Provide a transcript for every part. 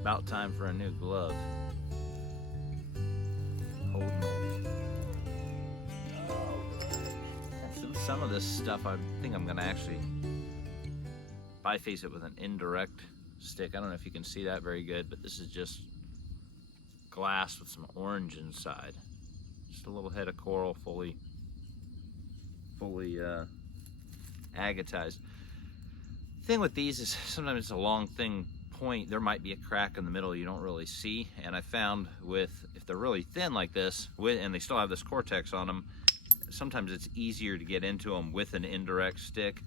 About time for a new glove. Holding on. And some of this stuff, I think I'm gonna actually biface it with an indirect stick. I don't know if you can see that very good, but this is just glass with some orange inside. Just a little head of coral, fully agatized. The thing with these is sometimes it's a long thin point. There might be a crack in the middle you don't really see, and I found if they're really thin like this, and they still have this cortex on them, sometimes it's easier to get into them with an indirect stick.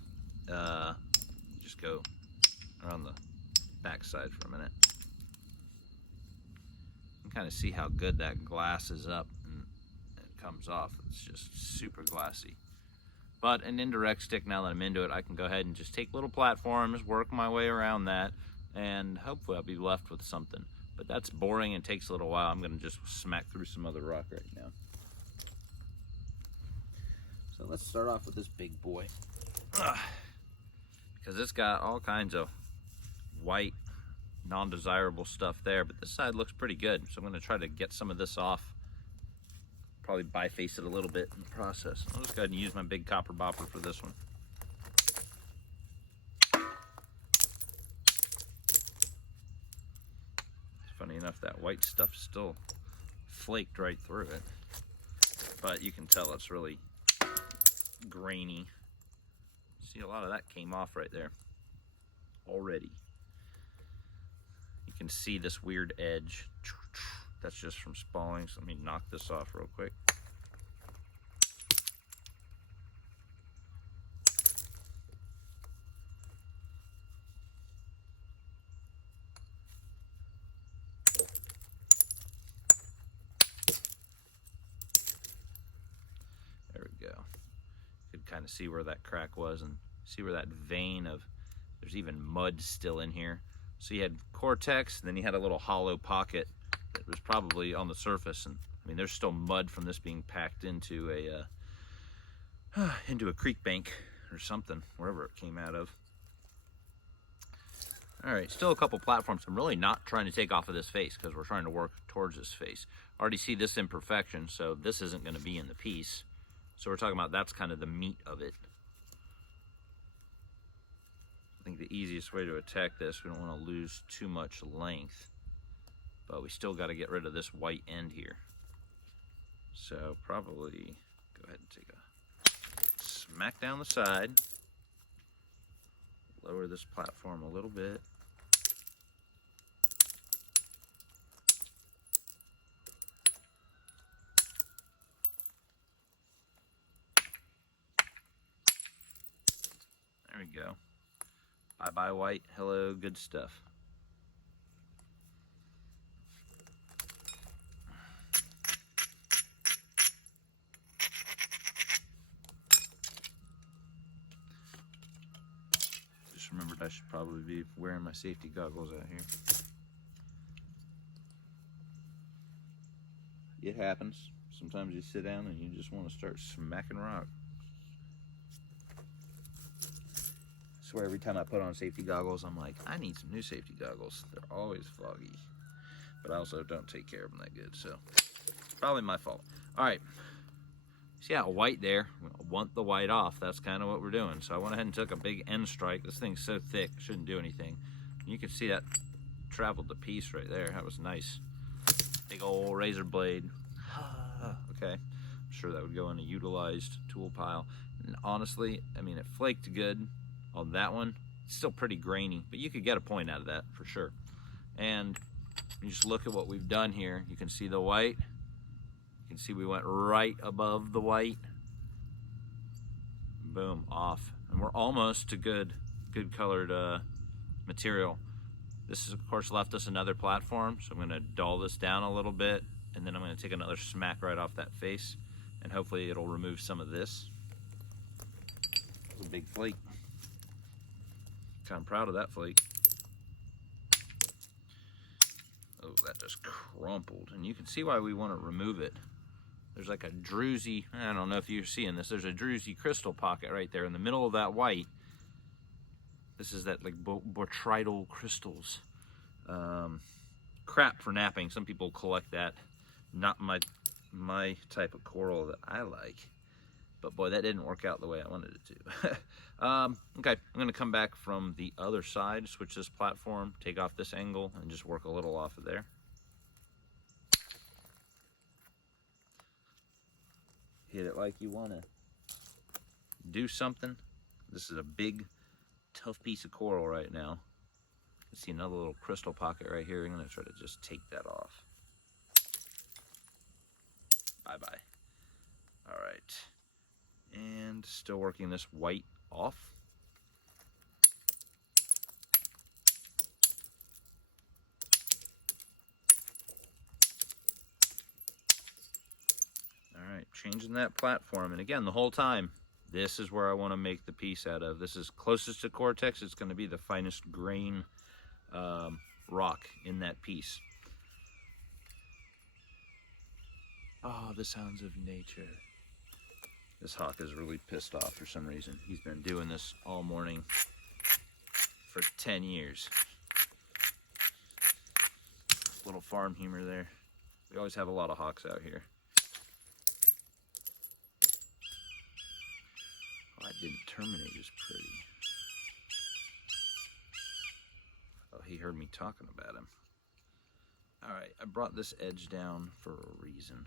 Just go around the back side for a minute. You can kind of see how good that glass is up and it comes off. It's just super glassy. But an indirect stick, now that I'm into it, I can go ahead and just take little platforms, work my way around that, and hopefully I'll be left with something. But that's boring and takes a little while. I'm gonna just smack through some other rock right now. So let's start off with this big boy. Because it's got all kinds of white, non-desirable stuff there, but this side looks pretty good. So I'm gonna try to get some of this off. Probably biface it a little bit in the process. I'll just go ahead and use my big copper bopper for this one. Funny enough, that white stuff still flaked right through it, but you can tell it's really grainy. See, a lot of that came off right there already. You can see this weird edge. That's just from spalling, so let me knock this off real quick. There we go. You could kind of see where that crack was and see where that vein of, there's even mud still in here. So you had cortex, and then you had a little hollow pocket that was probably on the surface, and I mean there's still mud from this being packed into a creek bank or something, wherever it came out of. All right, still a couple platforms. I'm really not trying to take off of this face because we're trying to work towards this face. I already see this imperfection, so this isn't going to be in the piece. So we're talking about that's kind of the meat of it. I think the easiest way to attack this, we don't want to lose too much length, but we still got to get rid of this white end here. So probably go ahead and take a smack down the side, lower this platform a little bit. There we go. Bye-bye white, hello good stuff. Just remembered I should probably be wearing my safety goggles out here. It happens. Sometimes you sit down and you just want to start smacking rock. I swear every time I put on safety goggles, I'm like, I need some new safety goggles. They're always foggy. But I also don't take care of them that good, so probably my fault. All right. See how white there? I want the white off. That's kind of what we're doing. So I went ahead and took a big end strike. This thing's so thick, shouldn't do anything. You can see that traveled the piece right there. That was nice. Big old razor blade. Okay. I'm sure that would go in a utilized tool pile. And honestly, I mean, it flaked good on that one. It's still pretty grainy, but you could get a point out of that for sure. And you just look at what we've done here. You can see the white. You can see we went right above the white. Boom, off. And we're almost to good colored material. This has of course left us another platform, so I'm gonna dull this down a little bit, and then I'm gonna take another smack right off that face, and hopefully it'll remove some of this. That's a big flake. Kind of proud of that flake. Oh, that just crumpled. And you can see why we want to remove it. There's like a druzy, I don't know if you're seeing this, there's a druzy crystal pocket right there in the middle of that white. This is that like botrytal crystals. crap for napping. Some people collect that. Not my type of coral that I like. But boy, that didn't work out the way I wanted it to. Okay, I'm gonna come back from the other side, switch this platform, take off this angle, and just work a little off of there. Hit it like you wanna do something. This is a big, tough piece of coral right now. You see another little crystal pocket right here. I'm gonna try to just take that off. Bye-bye. All right. And still working this white off. All right, changing that platform. And again, the whole time, this is where I want to make the piece out of. This is closest to Cortex. It's going to be the finest grain rock in that piece. Oh, the sounds of nature. This hawk is really pissed off for some reason. He's been doing this all morning for 10 years. Little farm humor there. We always have a lot of hawks out here. Oh, that didn't terminate as pretty. Oh, he heard me talking about him. All right, I brought this edge down for a reason,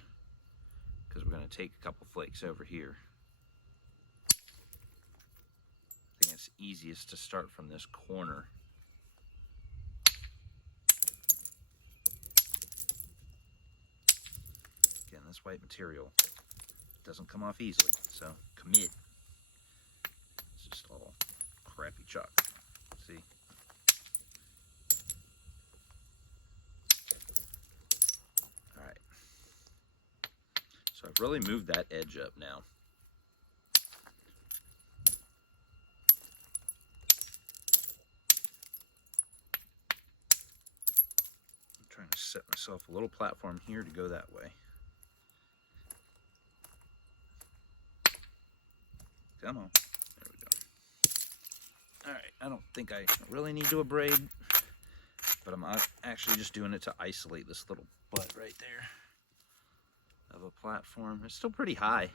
because we're going to take a couple flakes over here. I think it's easiest to start from this corner. Again, this white material doesn't come off easily, so commit. It's just all crappy chalk. See? All right. So I've really moved that edge up now. I'm trying to set myself a little platform here to go that way. Come on. There we go. All right, I don't think I really need to abrade, but I'm actually just doing it to isolate this little butt right there of a platform. It's still pretty high,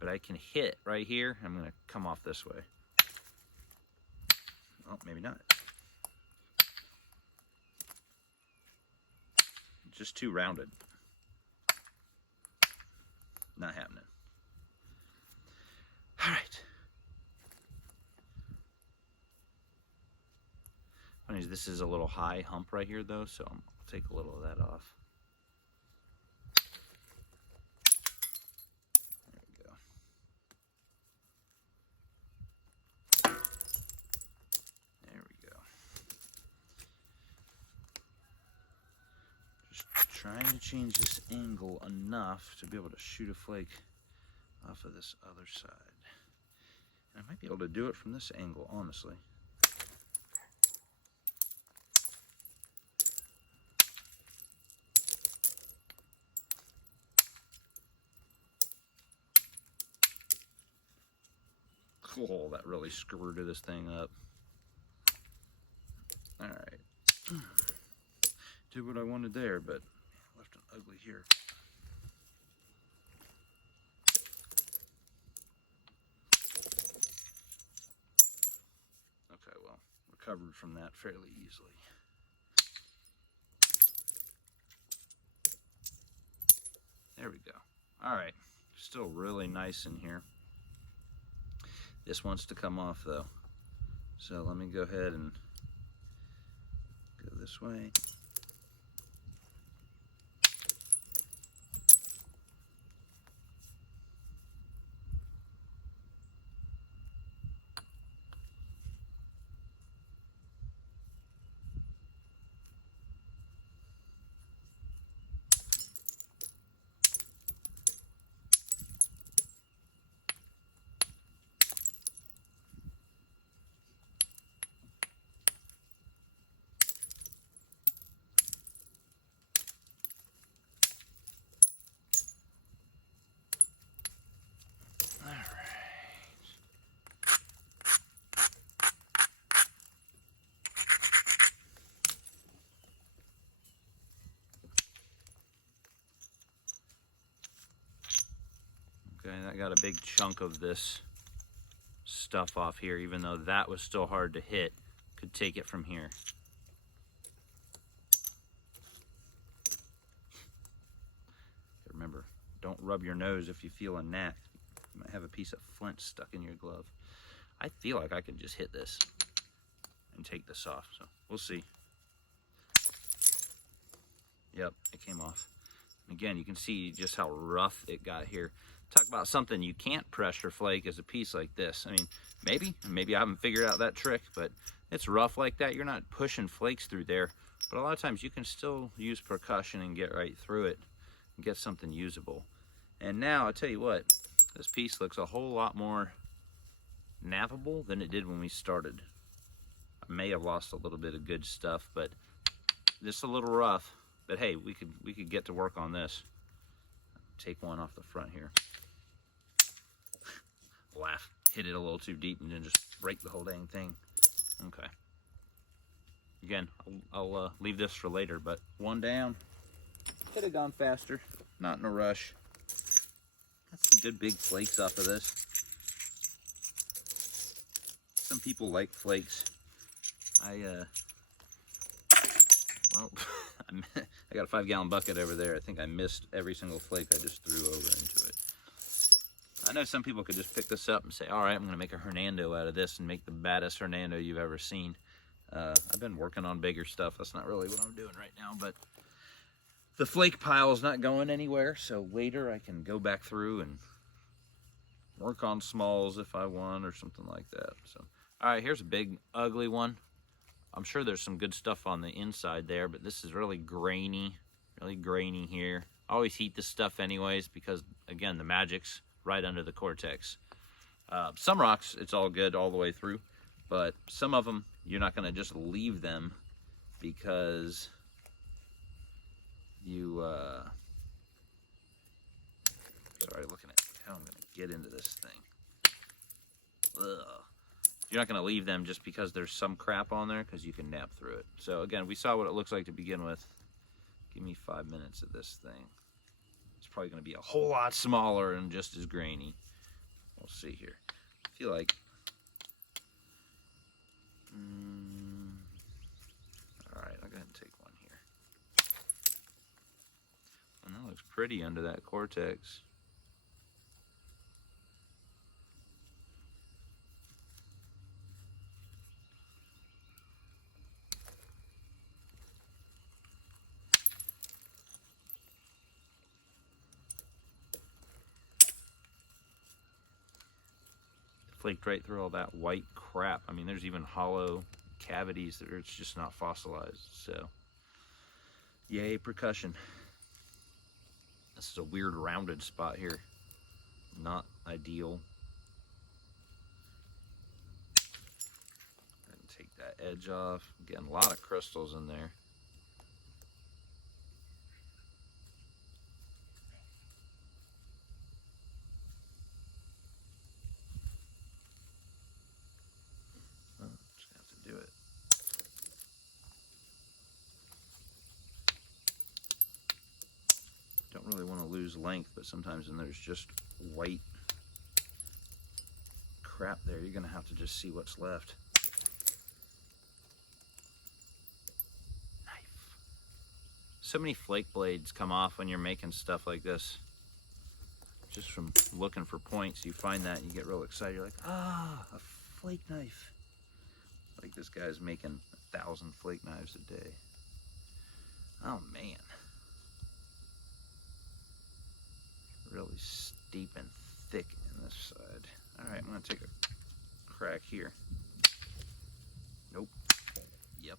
but I can hit right here. I'm gonna come off this way. Oh, maybe not. Just too rounded. Not happening. All right. Funny is this is a little high hump right here though, so I'll take a little of that off. There we go. There we go. Just trying to change this angle enough to be able to shoot a flake off of this other side. And I might be able to do it from this angle, honestly. Oh, that really screwed this thing up. All right. Did what I wanted there, but left it ugly here. Okay, well, recovered from that fairly easily. There we go. All right, still really nice in here. This wants to come off though. So let me go ahead and go this way. I got a big chunk of this stuff off here, even though that was still hard to hit. Could take it from here. Remember, don't rub your nose if you feel a gnat. You might have a piece of flint stuck in your glove. I feel like I could just hit this and take this off, so we'll see. Yep, it came off. And again, you can see just how rough it got here. Talk about something you can't pressure flake is a piece like this. I mean, maybe I haven't figured out that trick, but it's rough like that. You're not pushing flakes through there, but a lot of times you can still use percussion and get right through it and get something usable. And now, I'll tell you what, this piece looks a whole lot more nappable than it did when we started. I may have lost a little bit of good stuff, but just a little rough. But hey, we could get to work on this. Take one off the front here. Laugh, hit it a little too deep and then just break the whole dang thing. Okay. Again, I'll leave this for later, but one down. Could have gone faster, not in a rush. Got some good big flakes off of this. Some people like flakes. Well, I got a 5-gallon bucket over there. I think I missed every single flake I just threw over into it. I know some people could just pick this up and say, all right, I'm gonna make a Hernando out of this and make the baddest Hernando you've ever seen. I've been working on bigger stuff. That's not really what I'm doing right now, but the flake pile is not going anywhere, so later I can go back through and work on smalls if I want or something like that. So, all right, here's a big, ugly one. I'm sure there's some good stuff on the inside there, but this is really grainy here. I always heat this stuff anyways because, again, the magic's right under the cortex. Some rocks, it's all good all the way through, but some of them, you're not gonna just leave them because you, sorry, looking at how I'm gonna get into this thing. Ugh. You're not gonna leave them just because there's some crap on there, because you can nap through it. So again, we saw what it looks like to begin with. Give me 5 minutes of this thing. It's probably gonna be a whole lot smaller and just as grainy. We'll see here. I feel like, all right, I'll go ahead and take one here. And that looks pretty under that cortex. Flaked right through all that white crap. I mean, there's even hollow cavities that it's just not fossilized. So, yay, percussion. This is a weird rounded spot here. Not ideal. And take that edge off. Again, a lot of crystals in there. Don't really want to lose length, but sometimes when there's just white crap there, you're gonna have to just see what's left. Knife. So many flake blades come off when you're making stuff like this. Just from looking for points, you find that and you get real excited. You're like, ah, a flake knife. Like this guy's making 1,000 flake knives a day. Oh man. Really steep and thick in this side. All right, I'm gonna take a crack here. Nope. Yep.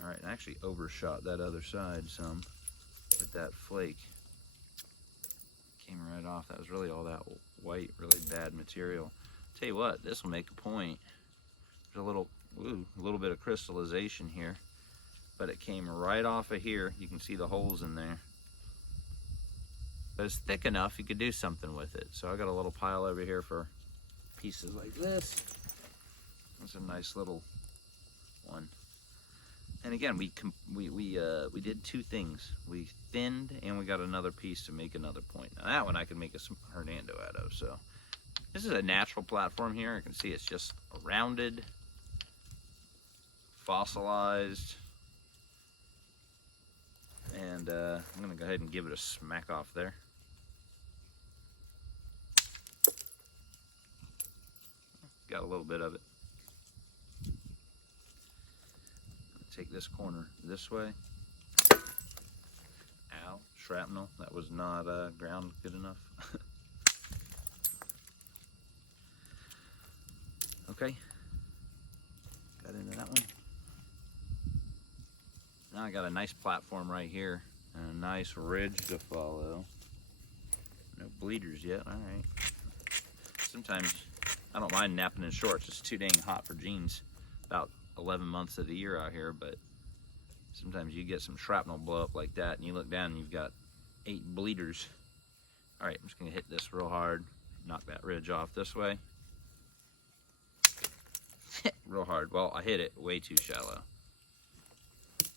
All right, I actually overshot that other side some with that flake. Came right off. That was really all that white, really bad material. Tell you what, this will make a point. There's a little bit of crystallization here, but it came right off of here. You can see the holes in there. But it's thick enough you could do something with it. So I got a little pile over here for pieces like this. That's a nice little one. And again, we did two things. We thinned and we got another piece to make another point. Now that one I can make a Hernando out of. So this is a natural platform here. You can see it's just rounded, fossilized, and I'm gonna go ahead and give it a smack off there. Got a little bit of it. Take this corner this way. Ow, shrapnel. That was not ground good enough. Okay, got into that one. Now I got a nice platform right here and a nice ridge to follow. No bleeders yet, all right. Sometimes I don't mind napping in shorts. It's too dang hot for jeans. About 11 months of the year out here, but sometimes you get some shrapnel blow up like that and you look down and you've got 8 bleeders. All right, I'm just gonna hit this real hard, knock that ridge off this way. Real hard. Well, I hit it way too shallow.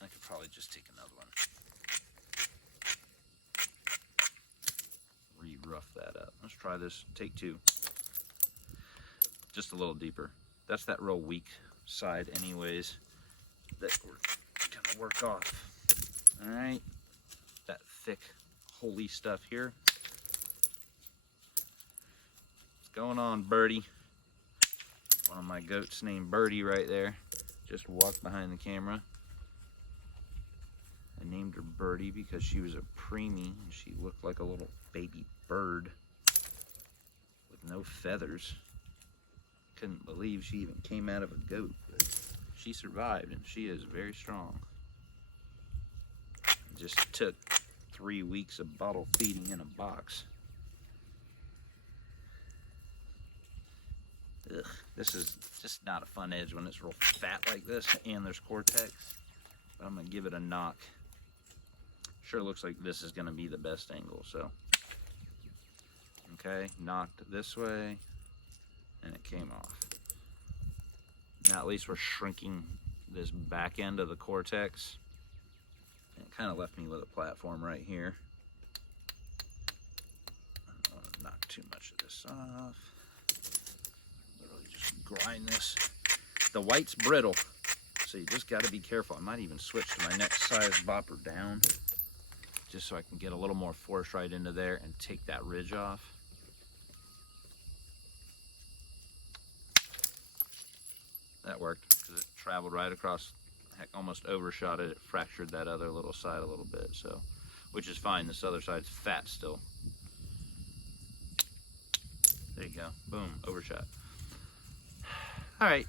I could probably just take another one. Re-rough that up. Let's try this, take 2. Just a little deeper. That's that real weak side anyways that we're gonna work off. All right, that thick holy stuff here. What's going on, Birdie? One of my goats named Birdie right there just walked behind the camera. I named her Birdie because she was a preemie and she looked like a little baby bird with no feathers. Couldn't believe she even came out of a goat, but she survived and she is very strong. It just took 3 weeks of bottle feeding in a box. Ugh, this is just not a fun edge when it's real fat like this and there's cortex. But I'm gonna give it a knock. Sure looks like this is gonna be the best angle, so. Okay, knocked this way and it came off. Now at least we're shrinking this back end of the cortex. And it kind of left me with a platform right here. I don't want to knock too much of this off. Literally just grind this. The white's brittle, so you just got to be careful. I might even switch to my next size bopper down, just so I can get a little more force right into there and take that ridge off. That worked because it traveled right across, heck, almost overshot it. It fractured that other little side a little bit, so, which is fine. This other side's fat still. There you go. Boom, overshot. All right,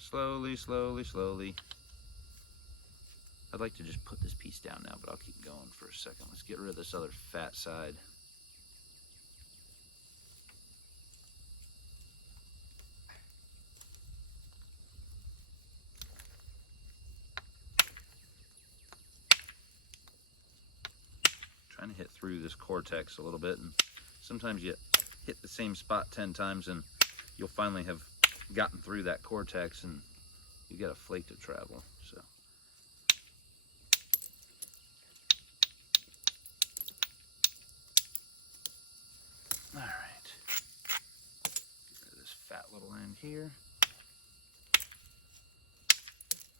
slowly, slowly, slowly. I'd like to just put this piece down now, but I'll keep going for a second. Let's get rid of this other fat side. Trying to hit through this cortex a little bit, and sometimes you hit the same spot 10 times and you'll finally have gotten through that cortex and you get a flake to travel. So all right, get rid of this fat little end here.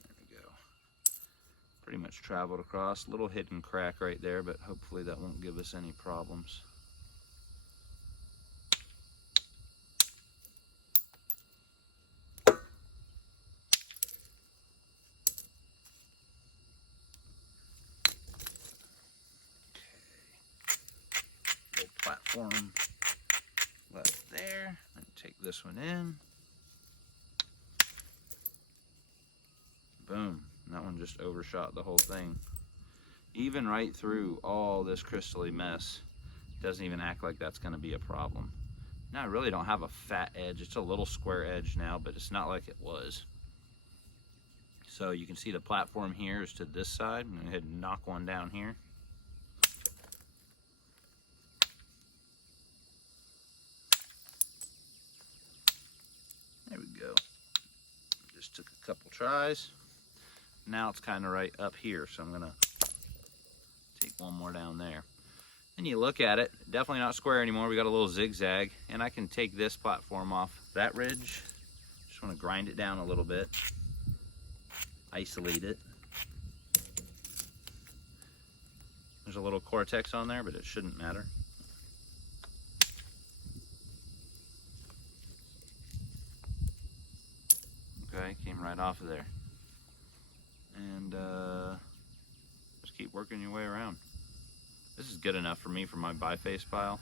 There we go. Pretty much traveled across. Little hidden crack right there, but hopefully that won't give us any problems. Platform left there, and take this one in. Boom, that one just overshot the whole thing. Even right through all this crystally mess, doesn't even act like that's gonna be a problem. Now I really don't have a fat edge. It's a little square edge now, but it's not like it was. So you can see the platform here is to this side. I'm gonna go ahead and knock one down here. There we go. Just took a couple tries. Now it's kind of right up here, so I'm gonna take one more down there. And you look at it, definitely not square anymore. We got a little zigzag, and I can take this platform off that ridge. Just want to grind it down a little bit, isolate it. There's a little cortex on there, but it shouldn't matter. Okay, came right off of there. And just keep working your way around. This is good enough for me for my biface pile.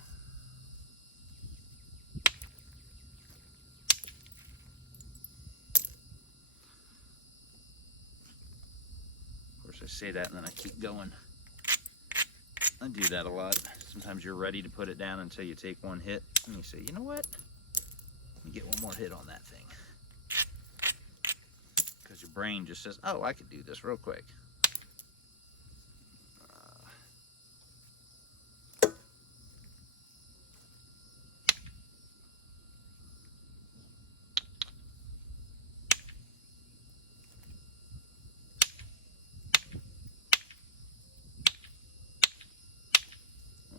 Of course, I say that and then I keep going. I do that a lot. Sometimes you're ready to put it down until you take one hit and you say, you know what? Let me get one more hit on that thing. Because your brain just says, oh, I could do this real quick.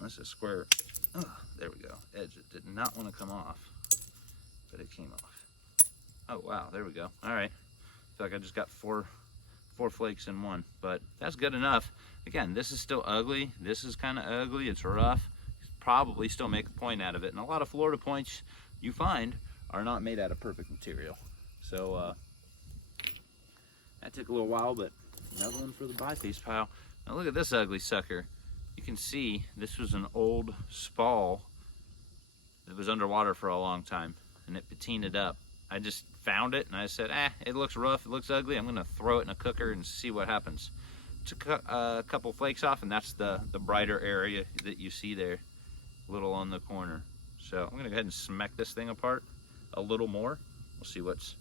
This is square. Oh, there we go. Edge. It did not want to come off, but it came off. Oh wow, there we go. All right. I feel like I just got four flakes in one, but that's good enough. Again, this is still ugly. This is kind of ugly. It's rough. Probably still make a point out of it. And a lot of Florida points you find are not made out of perfect material. So that took a little while, but another one for the biface pile. Now look at this ugly sucker. You can see this was an old spall that was underwater for a long time, and it patinaed up. I just found it and I said, it looks rough, it looks ugly, I'm gonna throw it in a cooker and see what happens. Took a couple flakes off, and that's the brighter area that you see there, a little on the corner. So I'm gonna go ahead and smack this thing apart a little more. We'll see what's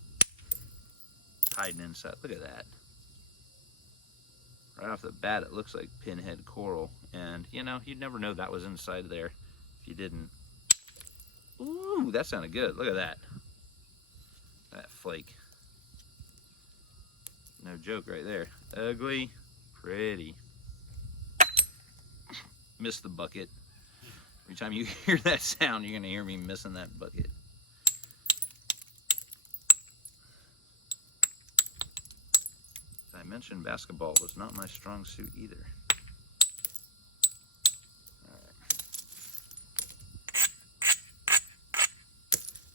hiding inside. Look at that. Right off the bat, it looks like pinhead coral, and you know, you'd never know that was inside there if you didn't. Ooh, that sounded good. Look at that. That flake. No joke right there. Ugly, pretty. Missed the bucket. Every time you hear that sound, you're gonna hear me missing that bucket. I mentioned basketball was not my strong suit either.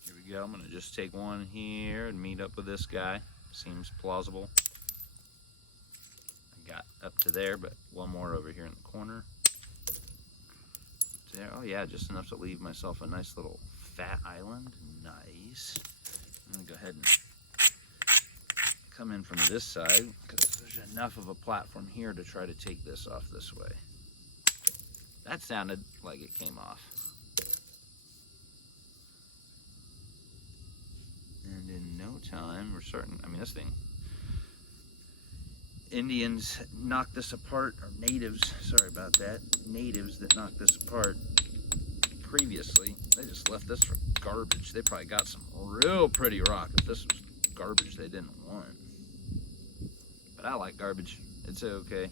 Here we go. I'm going to just take one here and meet up with this guy. Seems plausible. I got up to there, but one more over here in the corner. There. Oh yeah, just enough to leave myself a nice little fat island. Nice. I'm going to go ahead and come in from this side, because there's enough of a platform here to try to take this off this way. That sounded like it came off. And in no time, we're starting, I mean, this thing, Indians knocked this apart, or natives, sorry about that, natives that knocked this apart previously, they just left this for garbage. They probably got some real pretty rock if this was garbage they didn't want. But I like garbage. It's okay.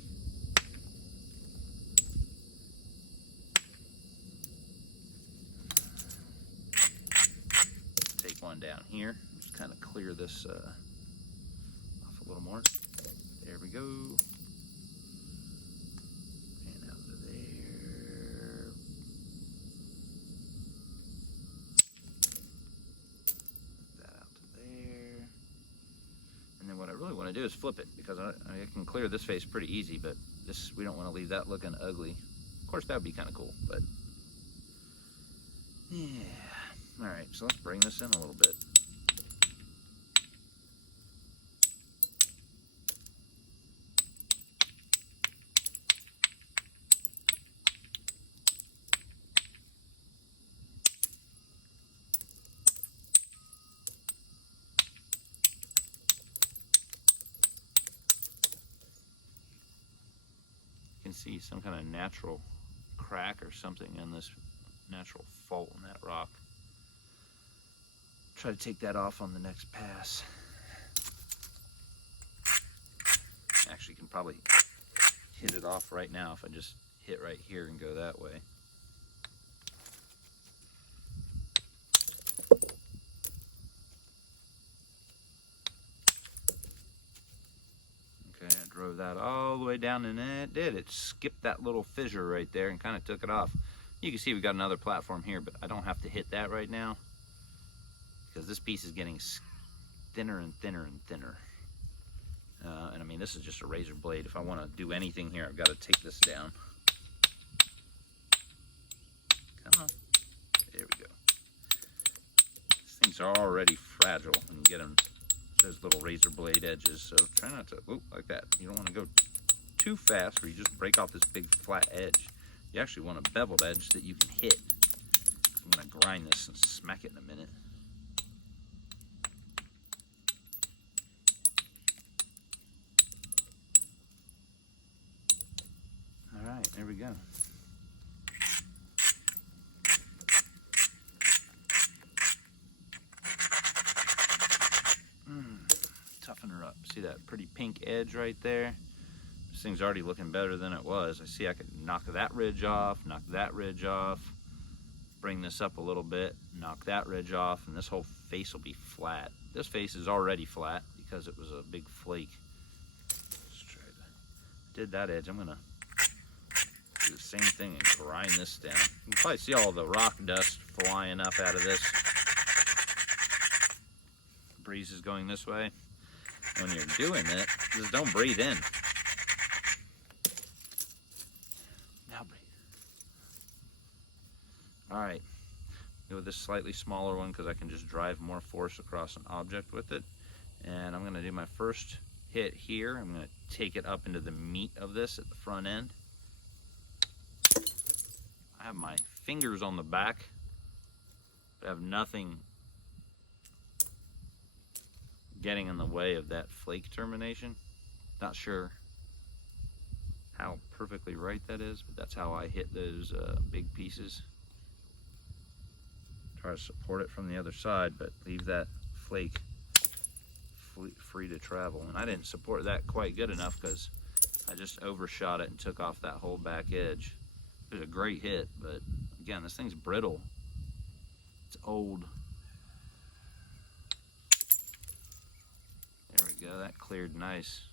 Take one down here. Just kind of clear this off a little more. There we go. And out of there. That out to there. And then what I really want to do is flip it, because I can clear this face pretty easy, but this, we don't want to leave that looking ugly. Of course, that would be kind of cool, but yeah. All right, so let's bring this in a little bit. You can see some kind of natural crack or something in this natural fault in that rock. Try to take that off on the next pass. probably hit it off right now if I just hit right here and go that way. Okay, I drove that all the way down, and it did. It skipped that little fissure right there and kind of took it off. You can see we got another platform here, but I don't have to hit that right now because this piece is getting thinner and thinner and thinner. And I mean, this is just a razor blade. If I want to do anything here, I've got to take this down. Come on. There we go. These things are already fragile when you get them, those little razor blade edges. So try not to, like that. You don't want to go too fast or you just break off this big flat edge. You actually want a beveled edge that you can hit. I'm going to grind this and smack it in a minute. Alright, there we go. Toughen her up. See that pretty pink edge right there? This thing's already looking better than it was. I see I could knock that ridge off, knock that ridge off, bring this up a little bit, knock that ridge off, and this whole face will be flat. This face is already flat because it was a big flake. Let's try to, did that edge. I'm gonna do the same thing and grind this down. You can probably see all the rock dust flying up out of this. The breeze is going this way. When you're doing it, just don't breathe in. Now breathe. Alright, go with this slightly smaller one because I can just drive more force across an object with it. And I'm going to do my first hit here. I'm going to take it up into the meat of this at the front end. I have my fingers on the back, but I have nothing getting in the way of that flake termination. Not sure how perfectly right that is, but that's how I hit those big pieces. Try to support it from the other side, but leave that flake free to travel. And I didn't support that quite good enough because I just overshot it and took off that whole back edge. It was a great hit, but again, this thing's brittle. It's old. There we go, that cleared nice.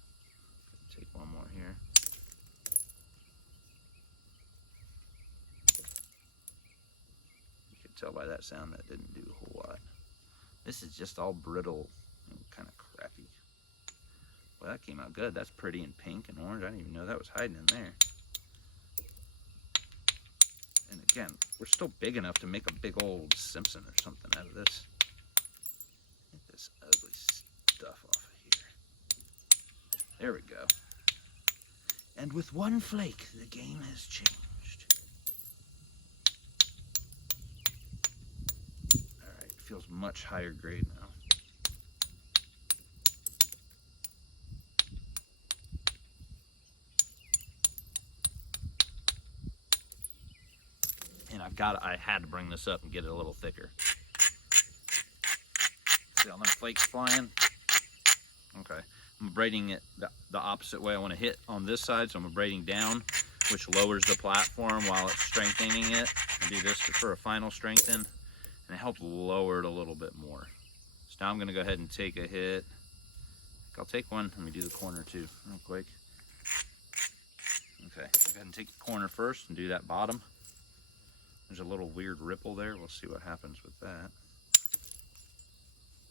Take one more here. You can tell by that sound that didn't do a whole lot. This is just all brittle and kind of crappy. Well, that came out good. That's pretty in pink and orange. I didn't even know that was hiding in there. And again, we're still big enough to make a big old Simpson or something out of this. Get this ugly stuff off of here. There we go. And with one flake, the game has changed. Alright, feels much higher grade now. And I had to bring this up and get it a little thicker. See all them flakes flying? Okay, I'm braiding it the opposite way I want to hit on this side, so I'm braiding down, which lowers the platform while it's strengthening it. I do this for a final strengthen, and it helps lower it a little bit more. So now I'm going to go ahead and take a hit. I'll take one. Let me do the corner too, real quick. Okay, go ahead and take the corner first and do that bottom. There's a little weird ripple there. We'll see what happens with that.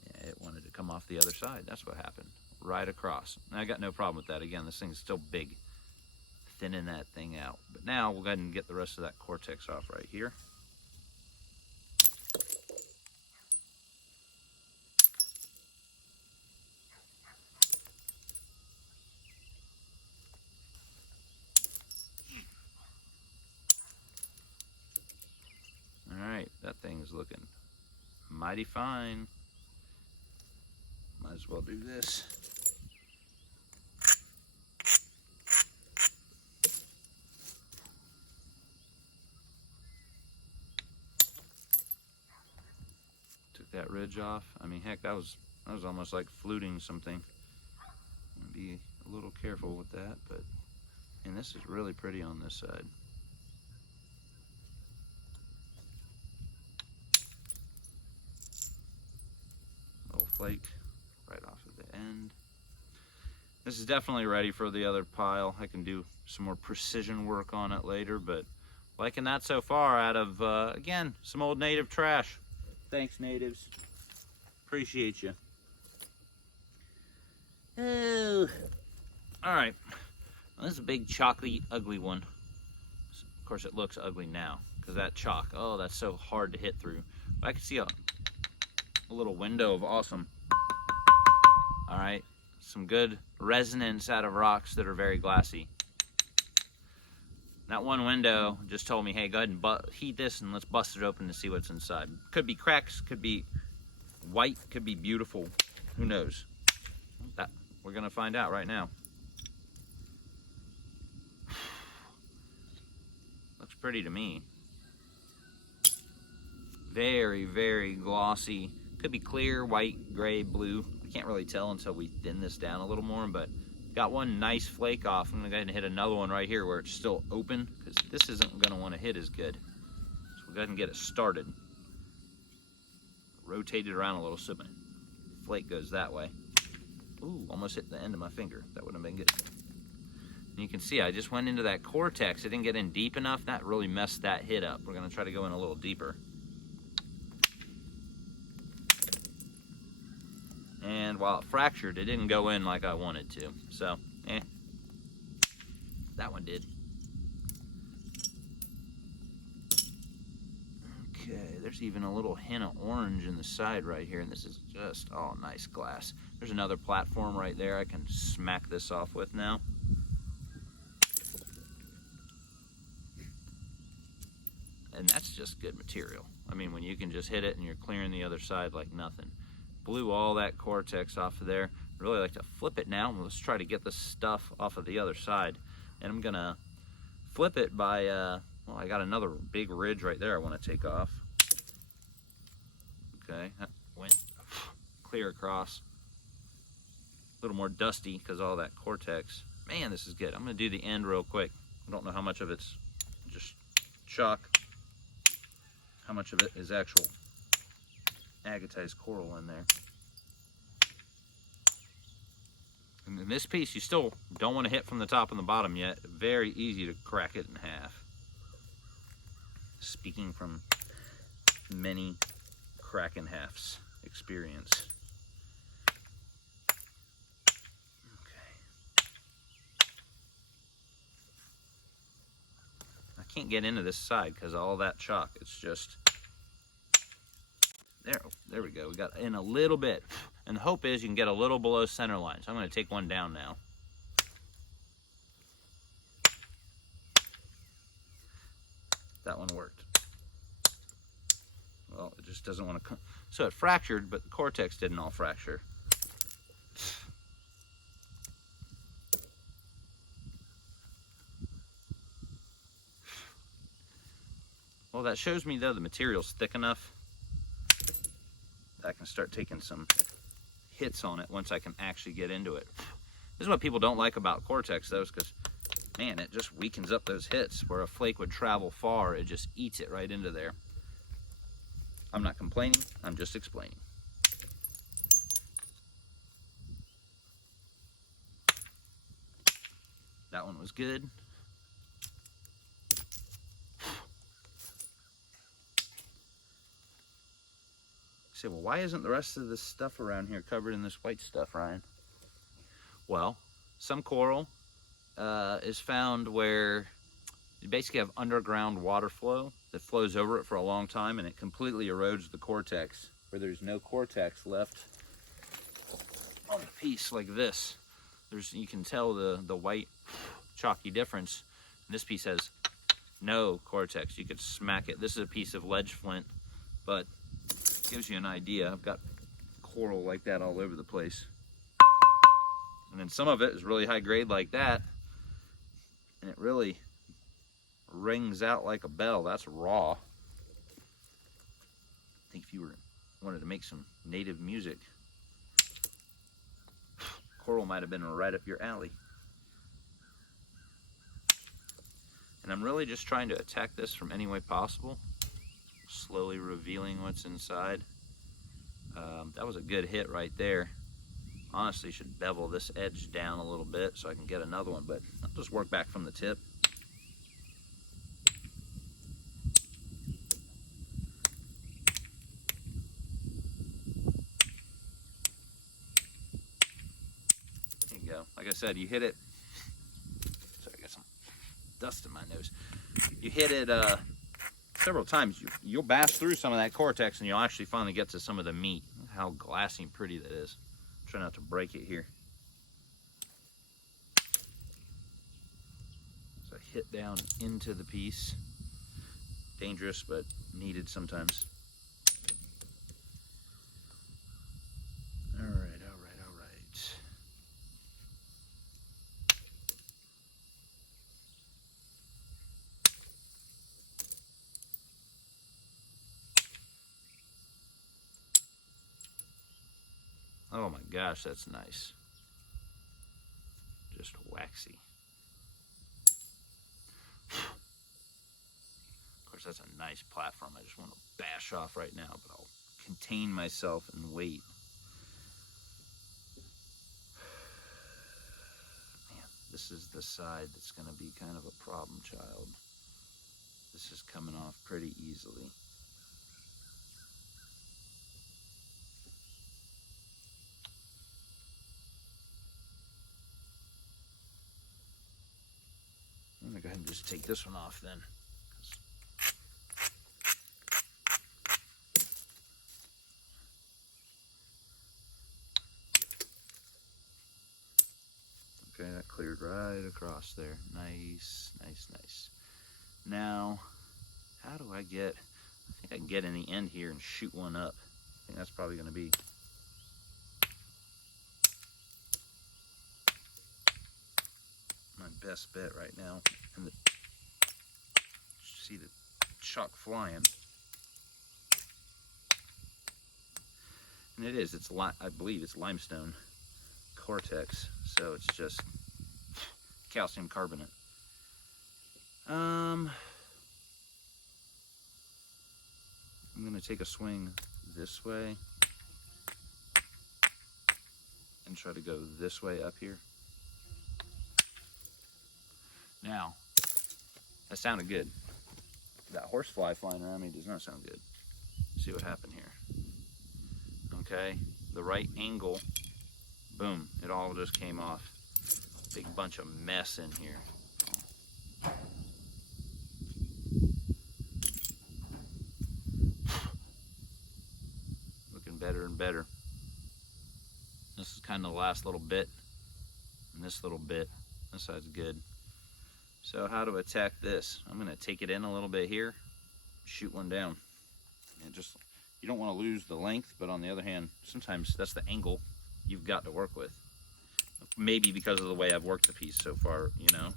Yeah, it wanted to come off the other side. That's what happened. Right across. And I got no problem with that. Again, this thing's still big. Thinning that thing out. But now we'll go ahead and get the rest of that cortex off right here. Alright, that thing's looking mighty fine. Might as well do this. Took that ridge off. I mean, heck, that was almost like fluting something. Be a little careful with that, but, and this is really pretty on this side. Little flake right off of the end. This is definitely ready for the other pile. I can do some more precision work on it later, but liking that so far out of, again, some old native trash. Thanks, natives. Appreciate you. Oh. All right. Well, this is a big, chalky, ugly one. Of course, it looks ugly now because that chalk, oh, that's so hard to hit through. But I can see a little window of awesome. All right. Some good resonance out of rocks that are very glassy. That one window just told me, hey, go ahead and heat this and let's bust it open to see what's inside. Could be cracks, could be white, could be beautiful. Who knows? That we're gonna find out right now. Looks pretty to me. Very, very glossy. Could be clear, white, gray, blue. I can't really tell until we thin this down a little more, but got one nice flake off. I'm gonna go ahead and hit another one right here where it's still open, because this isn't gonna want to hit as good. So we'll go ahead and get it started. Rotate it around a little so my flake goes that way. Ooh, almost hit the end of my finger. That would have been good. And you can see I just went into that cortex. I didn't get in deep enough. That really messed that hit up. We're gonna try to go in a little deeper. And while it fractured, it didn't go in like I wanted to. So, that one did. Okay, there's even a little hint of orange in the side right here, and this is just, oh, nice glass. There's another platform right there I can smack this off with now. And that's just good material. I mean, when you can just hit it and you're clearing the other side like nothing. Blew all that cortex off of there. I'd really like to flip it now. Let's try to get this stuff off of the other side. And I'm gonna flip it by, well, I got another big ridge right there I want to take off. Okay, that went clear across. A little more dusty because all that cortex. Man, this is good. I'm gonna do the end real quick. I don't know how much of it's just chalk, how much of it is actual agatized coral in there. And in this piece, you still don't want to hit from the top and the bottom yet. Very easy to crack it in half. Speaking from many crack in halves experience. Okay. I can't get into this side because of all that chalk. It's just there we go. We got in a little bit. And the hope is you can get a little below center line. So I'm going to take one down now. That one worked. Well, it just doesn't want to come. So it fractured, but the cortex didn't all fracture. Well, that shows me, though, the material's thick enough I can start taking some hits on it once I can actually get into it. This is what people don't like about cortex, though, is because, man, it just weakens up those hits. Where a flake would travel far, it just eats it right into there. I'm not complaining, I'm just explaining. That one was good. Say, well, why isn't the rest of this stuff around here covered in this white stuff, Ryan? Well, some coral is found where you basically have underground water flow that flows over it for a long time, and it completely erodes the cortex, where there's no cortex left on a piece like this. You can tell the white chalky difference. And this piece has no cortex. You could smack it. This is a piece of ledge flint, but gives you an idea. I've got coral like that all over the place. And then some of it is really high grade like that, and it really rings out like a bell. That's raw. I think if you wanted to make some native music, Coral might have been right up your alley. And I'm really just trying to attack this from any way possible, slowly revealing what's inside. That was a good hit right there. Honestly, should bevel this edge down a little bit so I can get another one, but I'll just work back from the tip. There you go. Like I said, you hit it. Sorry, I got some dust in my nose. You hit it several times. You'll bash through some of that cortex and you'll actually finally get to some of the meat. How glassy and pretty that is. Try not to break it here. So I hit down into the piece. Dangerous, but needed sometimes. All right. Oh my gosh, that's nice. Just waxy. Of course, that's a nice platform. I just want to bash off right now, but I'll contain myself and wait. Man, this is the side that's going to be kind of a problem child. This is coming off pretty easily. I'm going to go ahead and just take this one off then. Okay, that cleared right across there. Nice. Now, how do I get, I think I can get in the end here and shoot one up. I think that's probably going to be my best bet right now. And see the chalk flying. And it is, I believe it's limestone cortex, so it's just calcium carbonate. I'm going to take a swing this way and try to go this way up here. Now, that sounded good. That horsefly flying around me does not sound good. Let's see what happened here. Okay, the right angle, boom, it all just came off. Big bunch of mess in here. Looking better and better. This is kind of the last little bit, and this little bit. This side's good. So how to attack this? I'm gonna take it in a little bit here, shoot one down. And just, you don't want to lose the length, but on the other hand, sometimes that's the angle you've got to work with. Maybe because of the way I've worked the piece so far, you know.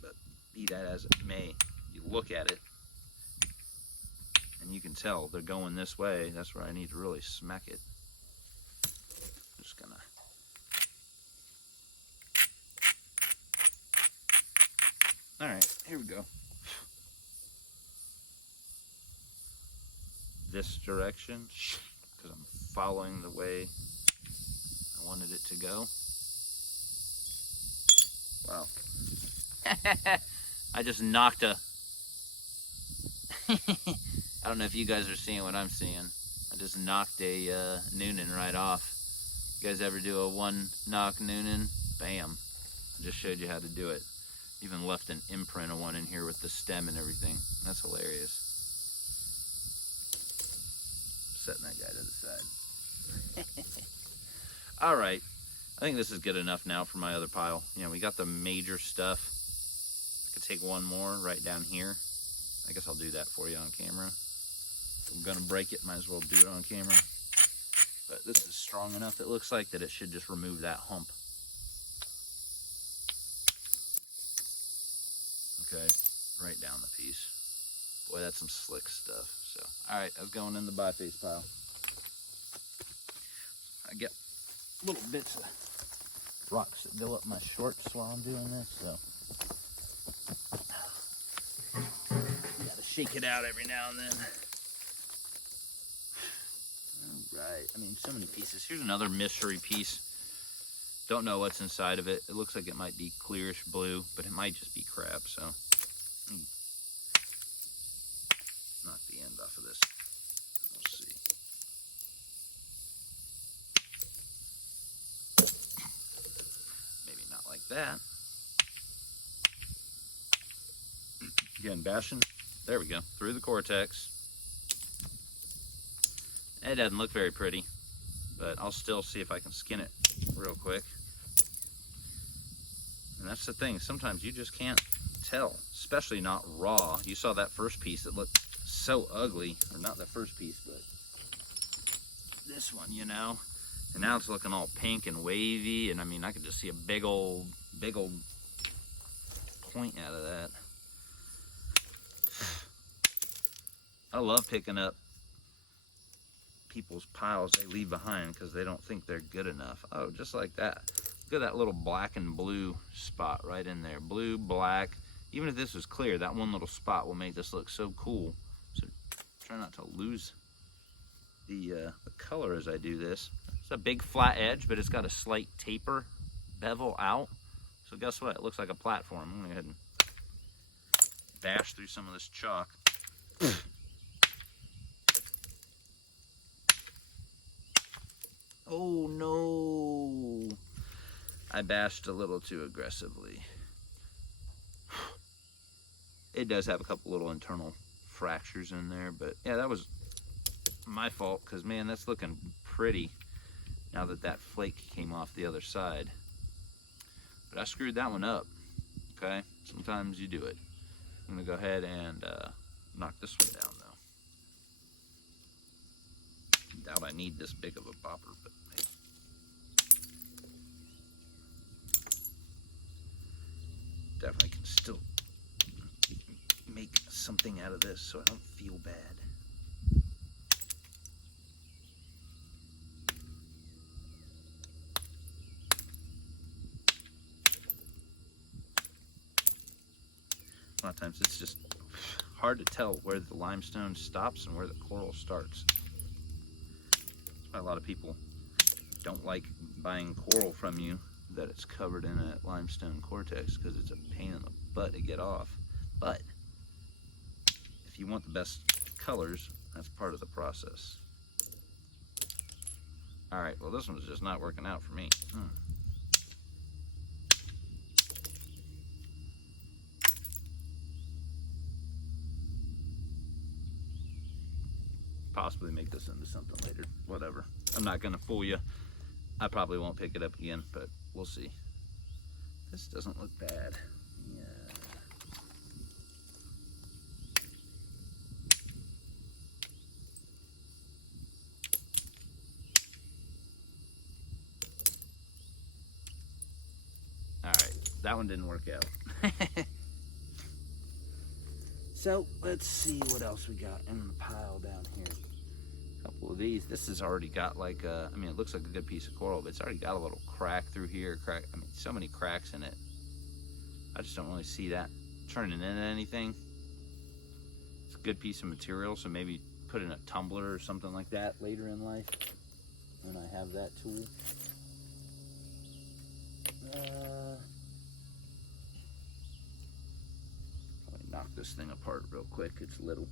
But be that as it may, you look at it, and you can tell they're going this way. That's where I need to really smack it. Just gonna. All right, here we go. This direction, because I'm following the way I wanted it to go. Wow. I just knocked a... I don't know if you guys are seeing what I'm seeing. I just knocked a Noonan right off. You guys ever do a one knock Noonan? Bam. I just showed you how to do it. Even left an imprint of one in here with the stem and everything. That's hilarious. Setting that guy to the side. All right, I think this is good enough now for my other pile. You know, we got the major stuff. I could take one more right down here. I guess I'll do that for you on camera. If I'm gonna break it, might as well do it on camera. But this is strong enough, it looks like, that it should just remove that hump. Okay, right down the piece. Boy, that's some slick stuff. So, all right, that's going in the biface pile. little bits of rocks that go up my shorts while I'm doing this, so you gotta shake it out every now and then. Alright, I mean, so many pieces. Here's another mystery piece. Don't know what's inside of it. It looks like it might be clearish blue, but it might just be crap, so knock the end off of this. We'll see. Maybe not like that. Again, bashing. There we go. Through the cortex. It doesn't look very pretty, but I'll still see if I can skin it real quick. And that's the thing. Sometimes you just can't tell, especially not raw. You saw that first piece that looked so ugly, or not the first piece, but this one, you know. And now it's looking all pink and wavy, and I mean, I could just see a big old point out of that. I love picking up people's piles they leave behind because they don't think they're good enough. Oh, just like that. Look at that little black and blue spot right in there. Blue, black. Even if this was clear, that one little spot will make this look so cool. So try not to lose the color as I do this. It's a big flat edge, but it's got a slight taper bevel out. So guess what? It looks like a platform. I'm gonna go ahead and bash through some of this chalk. Oh no, I bashed a little too aggressively. It does have a couple little internal fractures in there, but yeah, that was my fault because man, that's looking pretty now that that flake came off the other side. But I screwed that one up, okay? Sometimes you do it. I'm gonna go ahead and knock this one down though. Doubt I need this big of a bopper, but hey. Definitely can still make something out of this so I don't feel bad. A lot of times it's just hard to tell where the limestone stops and where the coral starts. A lot of people don't like buying coral from you that it's covered in a limestone cortex because it's a pain in the butt to get off. But if you want the best colors, that's part of the process. All right, well, this one's just not working out for me. Possibly make this into something later. Whatever. I'm not gonna fool you. I probably won't pick it up again, but we'll see. This doesn't look bad. Yeah. All right, that one didn't work out. So let's see what else we got in the pile down here. A couple of these. This has already got like a, I mean, it looks like a good piece of coral, but it's already got a little crack through here. I mean, so many cracks in it. I just don't really see that turning into anything. It's a good piece of material, so maybe put in a tumbler or something like that later in life when I have that tool. Knock this thing apart real quick. It's little.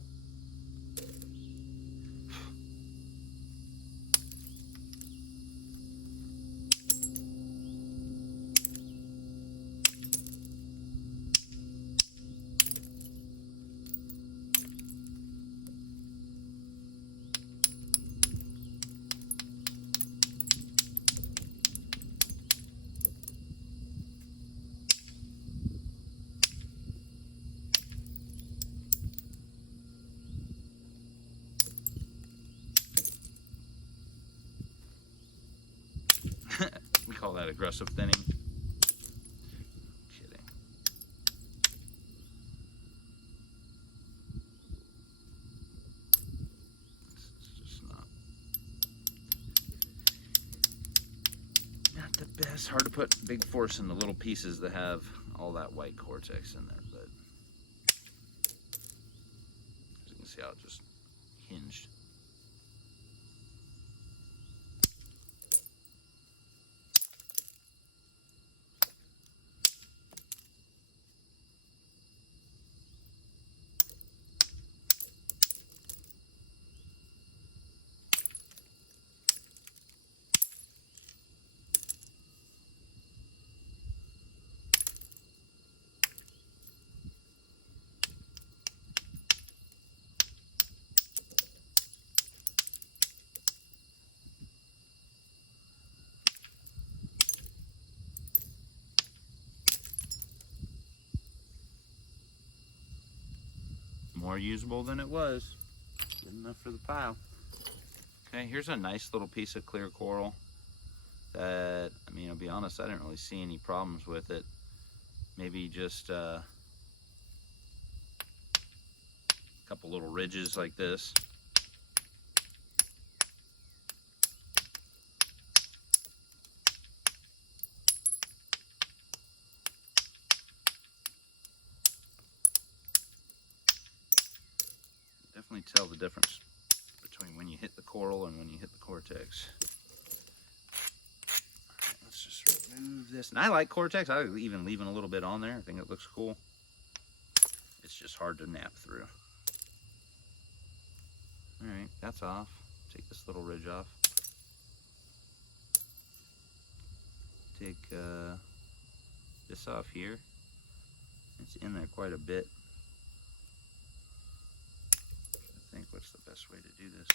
We call that aggressive thinning. Kidding. It's just not. the best. Hard to put big force in the little pieces that have all that white cortex in there, but as you can see how it just hinged. More usable than it was. Good enough for the pile. Okay, here's a nice little piece of clear coral that, I mean, I'll be honest, I didn't really see any problems with it. Maybe just a couple little ridges like this. Definitely tell the difference between when you hit the coral and when you hit the cortex. Alright, let's just remove this. And I like cortex. I even leaving a little bit on there. I think it looks cool. It's just hard to nap through. Alright, that's off. Take this little ridge off. Take this off here. It's in there quite a bit. I think what's the best way to do this?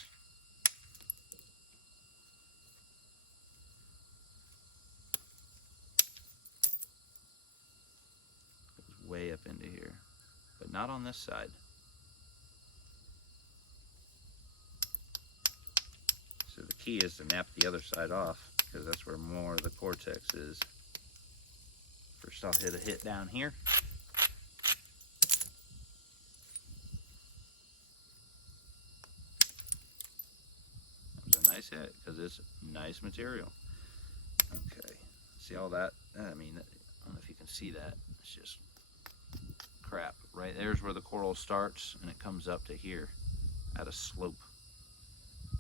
Goes way up into here, but not on this side. So the key is to nap the other side off, because that's where more of the cortex is. First I'll hit a hit down here. Nice hit, because it's nice material. Okay, see all that? I mean, I don't know if you can see that. It's just crap. Right there's where the coral starts, and it comes up to here at a slope.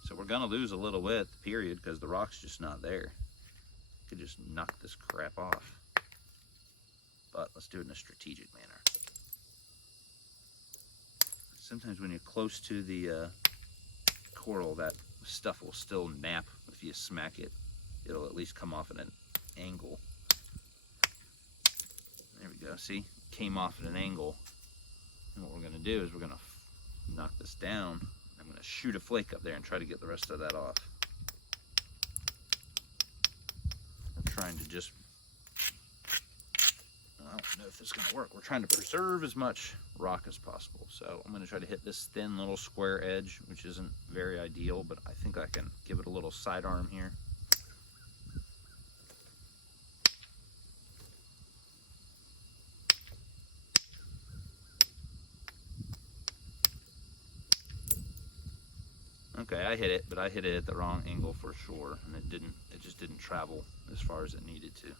So we're gonna lose a little width, period, because the rock's just not there. Could just knock this crap off. But let's do it in a strategic manner. Sometimes when you're close to the coral, that stuff will still nap. If you smack it, it'll at least come off at an angle. There we go, see? Came off at an angle. And what we're gonna do is we're gonna knock this down. I'm gonna shoot a flake up there and try to get the rest of that off. We're trying to just, I don't know if this is gonna work. We're trying to preserve as much rock as possible. So I'm gonna try to hit this thin little square edge, which isn't very ideal, but I think I can give it a little sidearm here. Okay, I hit it, but I hit it at the wrong angle for sure, and it just didn't travel as far as it needed to.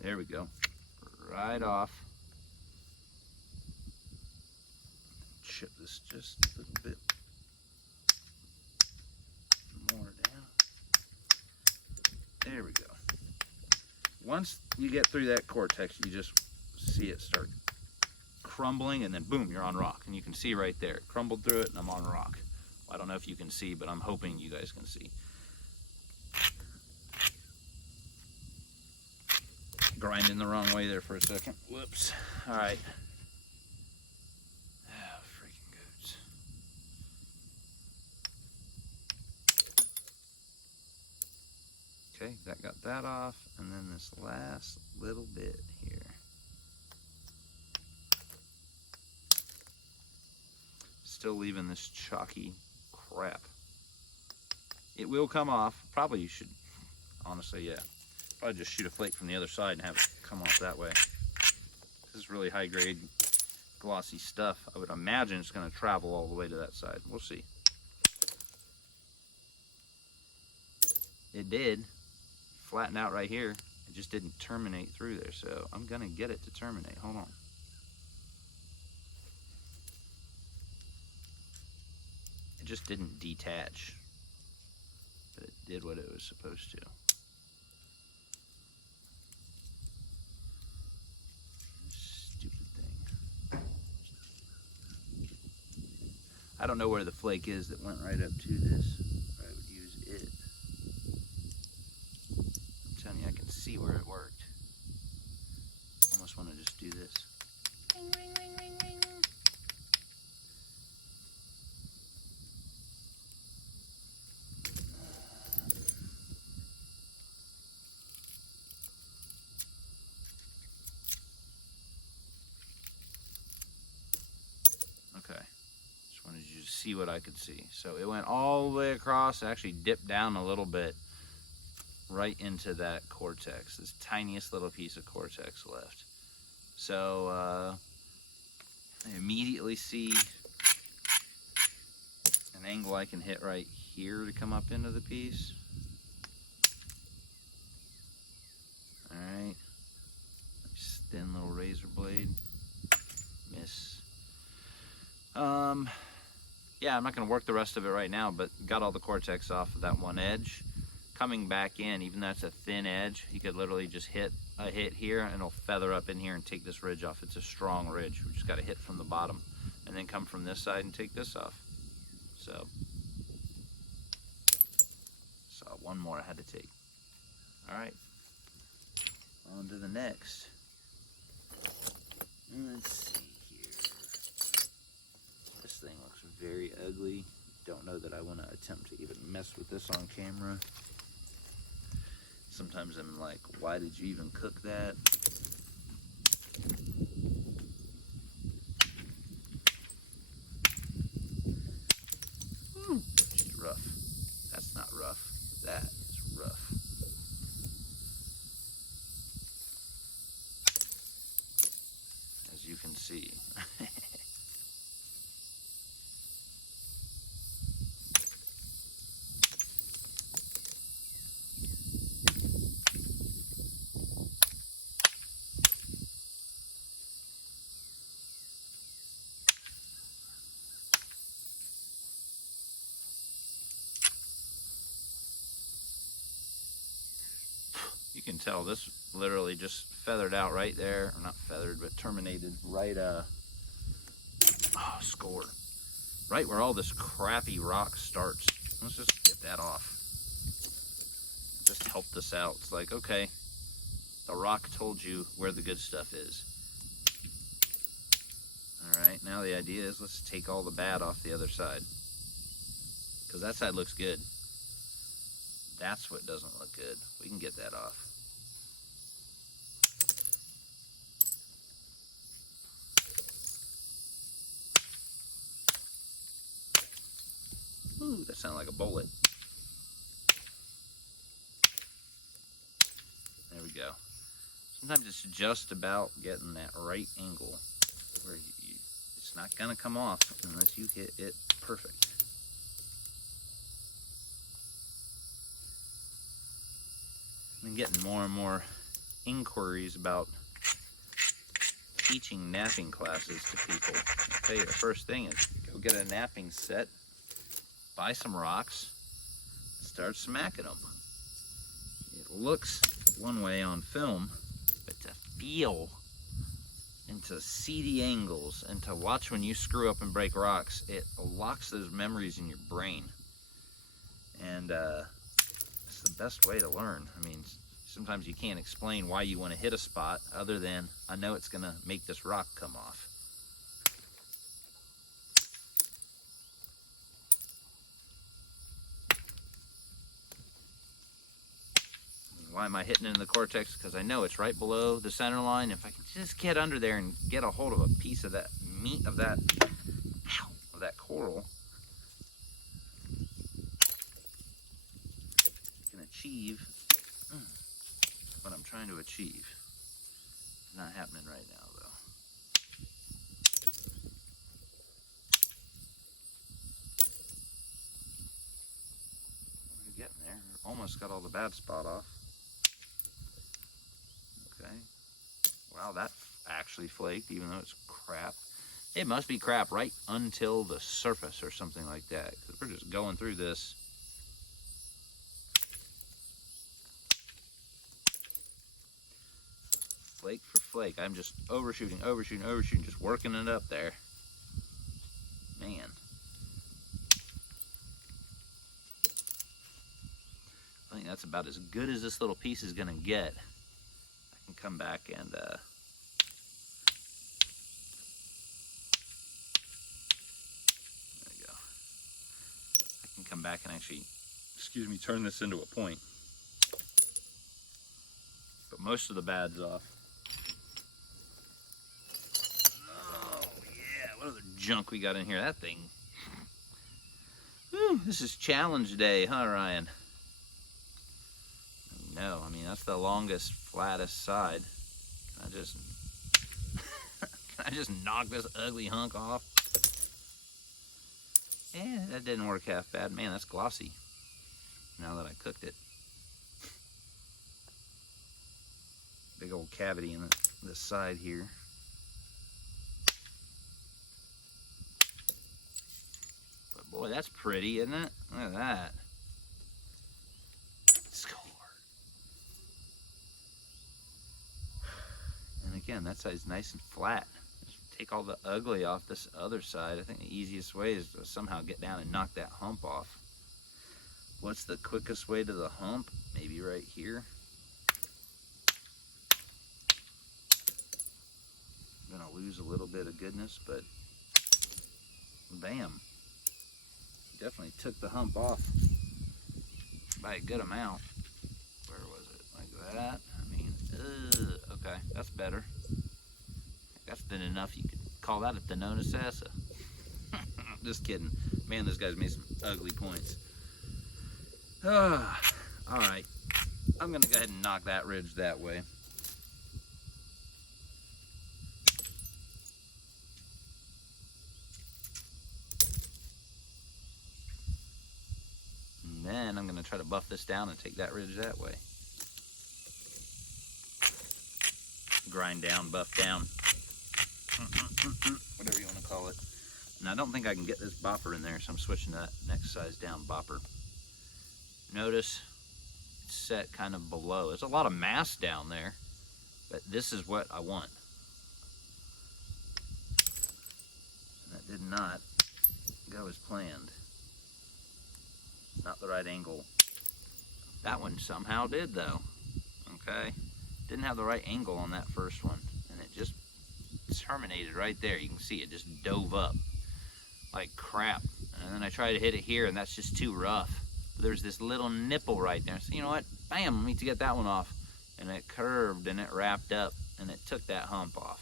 There we go. Right off. Chip this just a little bit more down. There we go. Once you get through that cortex, you just see it start crumbling, and then boom, you're on rock. And you can see right there, it crumbled through it, and I'm on rock. Well, I don't know if you can see, but I'm hoping you guys can see. Grinding the wrong way there for a second. Whoops. All right. Oh, freaking goats. Okay, that got that off, and then this last little bit here. still leaving this chalky crap. It will come off. Probably you should, honestly, yeah. Probably just shoot a flake from the other side and have it come off that way. This is really high grade, glossy stuff. I would imagine it's going to travel all the way to that side. We'll see. It did. Flatten out right here. It just didn't terminate through there. So I'm going to get it to terminate. Hold on. It just didn't detach. But it did what it was supposed to. Stupid thing. I don't know where the flake is that went right up to this. I would use it. I'm telling you, I can see where it worked. I almost want to just do this. Ring, ring, ring, ring, ring. Okay, just wanted you to see what I could see. So it went all the way across, actually dipped down a little bit right into that cortex, this tiniest little piece of cortex left. So I immediately see an angle I can hit right here to come up into the piece. All right, nice thin little razor blade, miss. Yeah, I'm not going to work the rest of it right now, but got all the cortex off of that one edge. Coming back in, even though it's a thin edge, you could literally just hit a hit here and it'll feather up in here and take this ridge off. It's a strong ridge. We just got to hit from the bottom and then come from this side and take this off. So one more I had to take. All right, on to the next. Let's see. This thing looks very ugly. Don't know that I want to attempt to even mess with this on camera. Sometimes I'm like, why did you even cook that? Just rough. That's not rough. That is rough. As you can see. You can tell this literally just feathered out right there, or not feathered, but terminated right, score. Right where all this crappy rock starts. Let's just get that off. Just help this out. It's like, okay, the rock told you where the good stuff is. All right, now the idea is let's take all the bad off the other side. Because that side looks good. That's what doesn't look good. We can get that off. Ooh, that sounded like a bullet. There we go. Sometimes it's just about getting that right angle where it's not going to come off unless you hit it perfect. I've been getting more and more inquiries about teaching napping classes to people. I'll tell you, the first thing is go get a napping set, buy some rocks, start smacking them. It looks one way on film, but to feel and to see the angles and to watch when you screw up and break rocks, it locks those memories in your brain. And it's the best way to learn. I mean, sometimes you can't explain why you want to hit a spot other than, I know it's going to make this rock come off. Why am I hitting it in the cortex? Because I know it's right below the center line. If I can just get under there and get a hold of a piece of that meat of that, of that coral can achieve what I'm trying to achieve. It's not happening right now, though. We're getting there. Almost got all the bad spot off. Okay. Wow, that actually flaked, even though it's crap. It must be crap right until the surface or something like that, because we're just going through this. Flake for flake. I'm just overshooting, just working it up there. Man. I think that's about as good as this little piece is gonna get. I can come back and there we go. I can come back and actually, excuse me, turn this into a point. But most of the bad's off. Oh yeah, what other junk we got in here? That thing. Whew, this is challenge day, huh, Ryan? No, I mean, that's the longest, flattest side. Can I just knock this ugly hunk off? Yeah, that didn't work half bad. Man, that's glossy now that I cooked it. Big old cavity in this side here. But boy, that's pretty, isn't it? Look at that. Score. And again, that side's nice and flat. Just take all the ugly off this other side. I think the easiest way is to somehow get down and knock that hump off. What's the quickest way to the hump? Maybe right here. I'm gonna lose a little bit of goodness, but bam. Definitely took the hump off by a good amount. Where was it? Like that? I mean, okay, that's better. That's thin enough you could call that a Thenonacessa. Just kidding. Man, this guy's made some ugly points. Alright. I'm gonna go ahead and knock that ridge that way. And then I'm gonna try to buff this down and take that ridge that way. Grind down, buff down. Whatever you want to call it. And I don't think I can get this bopper in there, so I'm switching to that next size down bopper. Notice it's set kind of below. There's a lot of mass down there, but this is what I want. And that did not go as planned. Not the right angle. That one somehow did though. Okay. Didn't have the right angle on that first one, and it just terminated right there. You can see it just dove up like crap. And then I tried to hit it here, and that's just too rough. But there's this little nipple right there. So you know what? Bam, let me get that one off. And it curved and it wrapped up and it took that hump off.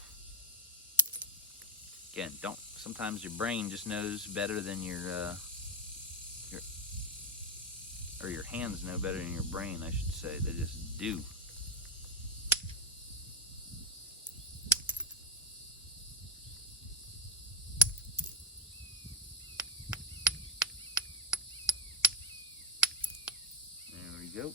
Again, sometimes your brain just knows better than your hands know better than your brain, I should say. They just do. There we go.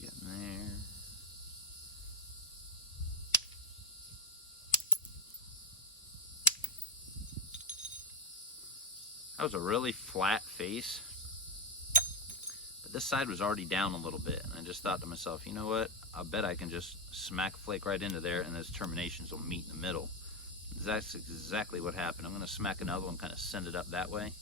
Getting there. That was a really flat face, but this side was already down a little bit, and I just thought to myself, you know what, I bet I can just smack a flake right into there and those terminations will meet in the middle. That's exactly what happened. I'm going to smack another one, kind of send it up that way.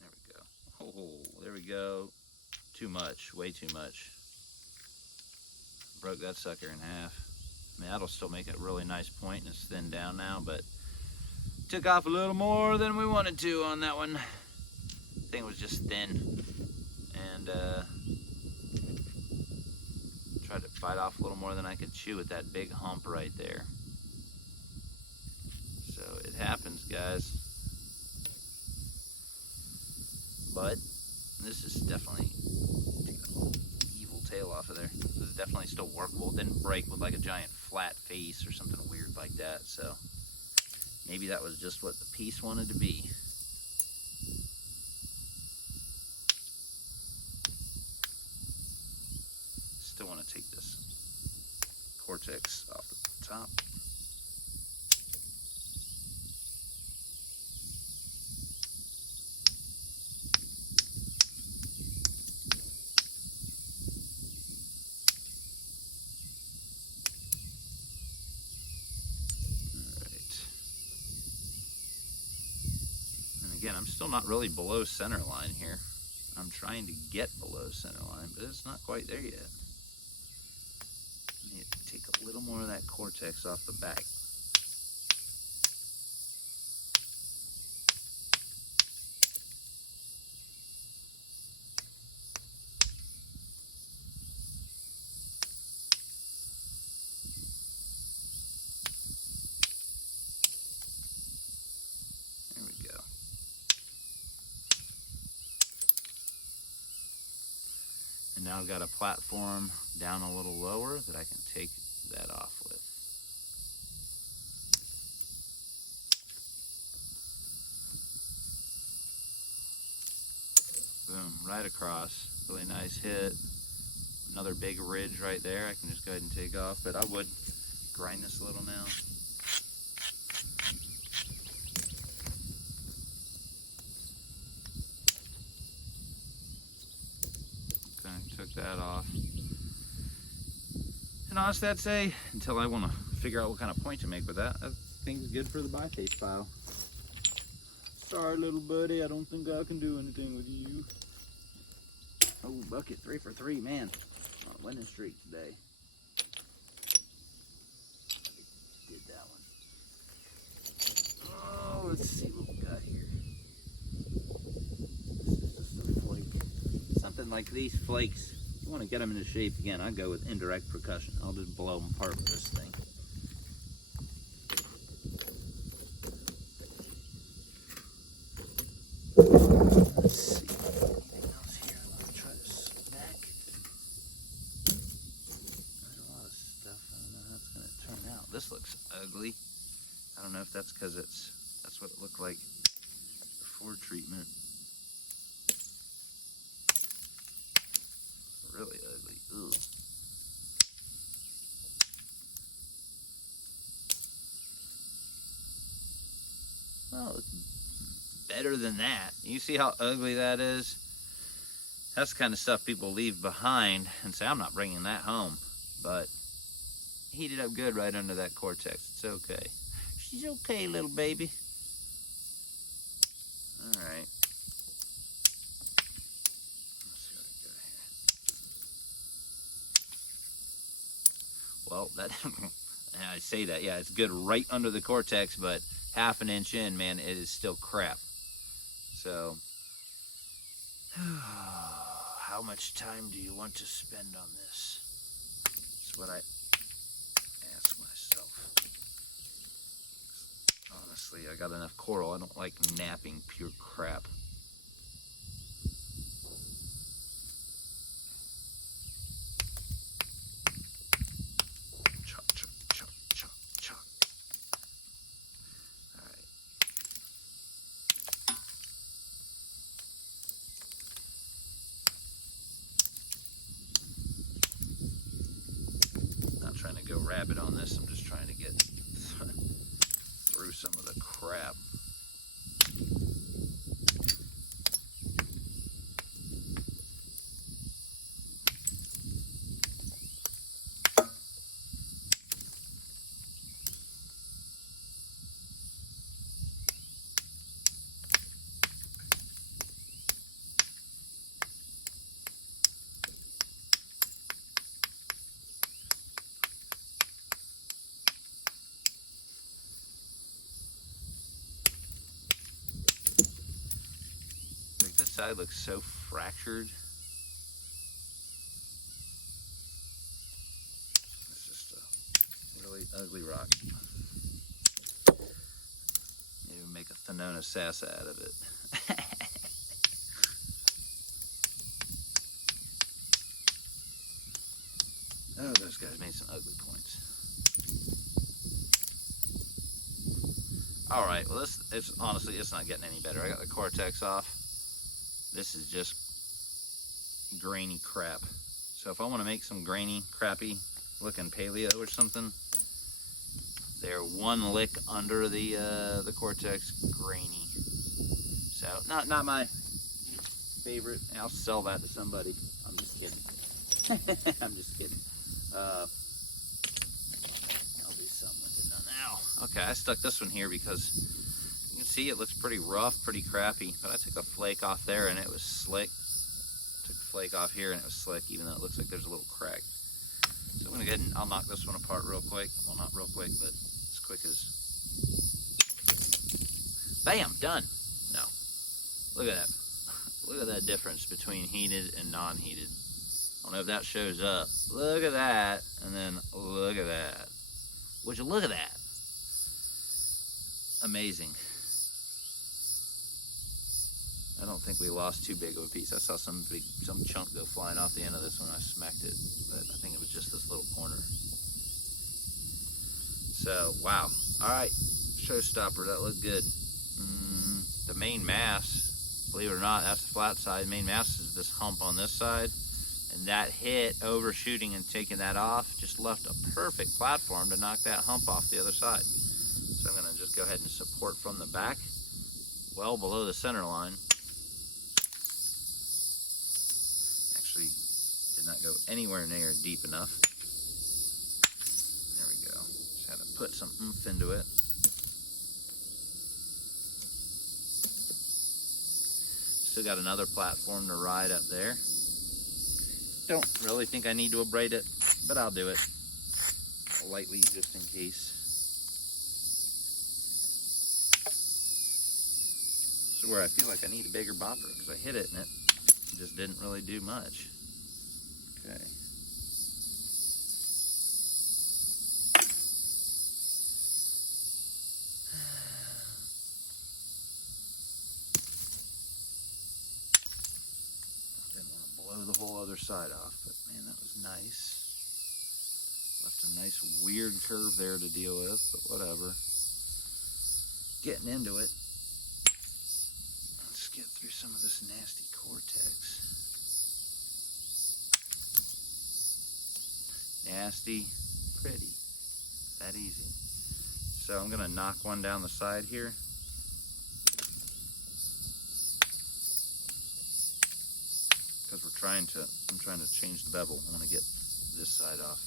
There we go. we go. Too much, way too much. Broke that sucker in half. I mean, that'll still make it a really nice point, and it's thinned down now, but took off a little more than we wanted to on that one. I think it was just thin, and tried to bite off a little more than I could chew with that big hump right there. So it happens, guys. But this is definitely, take that little evil tail off of there. This is definitely still workable. It didn't break with like a giant flat face or something weird like that. So maybe that was just what the piece wanted to be. Still want to take this cortex off the top. Again, I'm still not really below center line here. I'm trying to get below center line, but it's not quite there yet. I need to take a little more of that cortex off the back. Now I've got a platform down a little lower that I can take that off with. Boom, right across. Really nice hit. Another big ridge right there. I can just go ahead and take off, but I would grind this a little now. Took that off. And honestly, I'd say, until I want to figure out what kind of point to make with that, I think it's good for the biface file. Sorry, little buddy, I don't think I can do anything with you. Oh, bucket 3 for 3, man. On a winning streak today. Did that one. Oh, let's see what we got here. Something like these flakes, you want to get them into shape again, I go with indirect percussion. I'll just blow them apart with this thing. Let's see, anything else here? I'm going to try this back. There's a lot of stuff, I don't know how it's going to turn out. This looks ugly. I don't know if that's because that's what it looked like before treatment. Really ugly. Ugh. Well, it's better than that. You see how ugly that is? That's the kind of stuff people leave behind and say, I'm not bringing that home. But heated up good right under that cortex. It's okay. She's okay, little baby. All right. Well, that I say that, yeah, it's good right under the cortex, but half an inch in, man, it is still crap. So, how much time do you want to spend on this? That's what I ask myself. Honestly, I got enough coral. I don't like napping pure crap. Go rabbit on this. I'm just trying to get through some of the crap. side looks so fractured. It's just a really ugly rock. Maybe make a Thanona Sassa out of it. Oh, those guys made some ugly points. All right, well, it's honestly, it's not getting any better. I got the Cortex off. This is just grainy crap. So if I want to make some grainy, crappy looking paleo or something, they're one lick under the Cortex, grainy. So not my favorite. I'll sell that to somebody. I'm just kidding. I'm just kidding. I'll do something with it now. Okay, I stuck this one here because you can see it looks pretty rough, pretty crappy, but I took a flake off there and it was slick. Took a flake off here and it was slick, even though it looks like there's a little crack. So I'm gonna go ahead and I'll knock this one apart real quick. Well, not real quick, but as quick as. Bam, done. No, look at that. Look at that difference between heated and non-heated. I don't know if that shows up. Look at that, and then look at that. Would you look at that? Amazing. I don't think we lost too big of a piece. I saw some chunk go flying off the end of this when I smacked it, but I think it was just this little corner. So, wow. All right, showstopper, that looked good. The main mass, believe it or not, that's the flat side. Main mass is this hump on this side. And that hit overshooting and taking that off just left a perfect platform to knock that hump off the other side. So I'm going to just go ahead and support from the back, well below the center line. Actually, did not go anywhere near deep enough. There we go. Just had to put some oomph into it. Still got another platform to ride up there. Don't really think I need to abrade it, but I'll do it lightly just in case. This is where I feel like I need a bigger bopper because I hit it and it just didn't really do much. Okay. The whole other side off, but man, that was nice. Left a nice weird curve there to deal with, but whatever. Getting into it. Let's get through some of this nasty Cortex. Nasty, pretty. That easy. So I'm gonna knock one down the side here. Because I'm trying to change the bevel. I want to get this side off.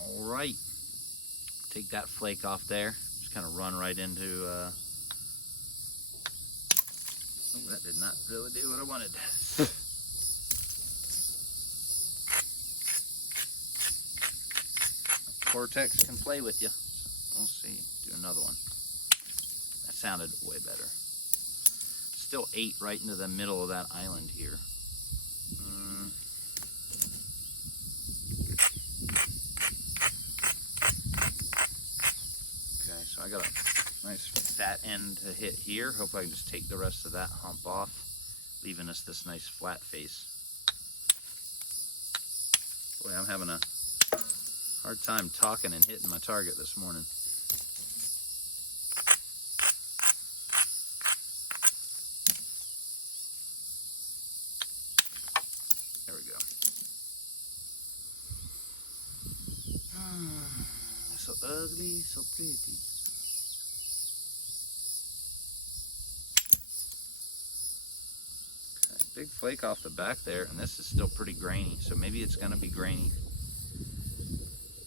All right. Take that flake off there. Just kind of run right into oh, that did not really do what I wanted. Cortex can play with you. So we'll see. Do another one. That sounded way better. Still 8 right into the middle of that island here. Okay, so I got a nice fat end to hit here. Hopefully I can just take the rest of that hump off, leaving us this nice flat face. Boy, I'm having a hard time talking and hitting my target this morning. There we go. So ugly, so pretty. Big flake off the back there, and this is still pretty grainy, so maybe it's going to be grainy.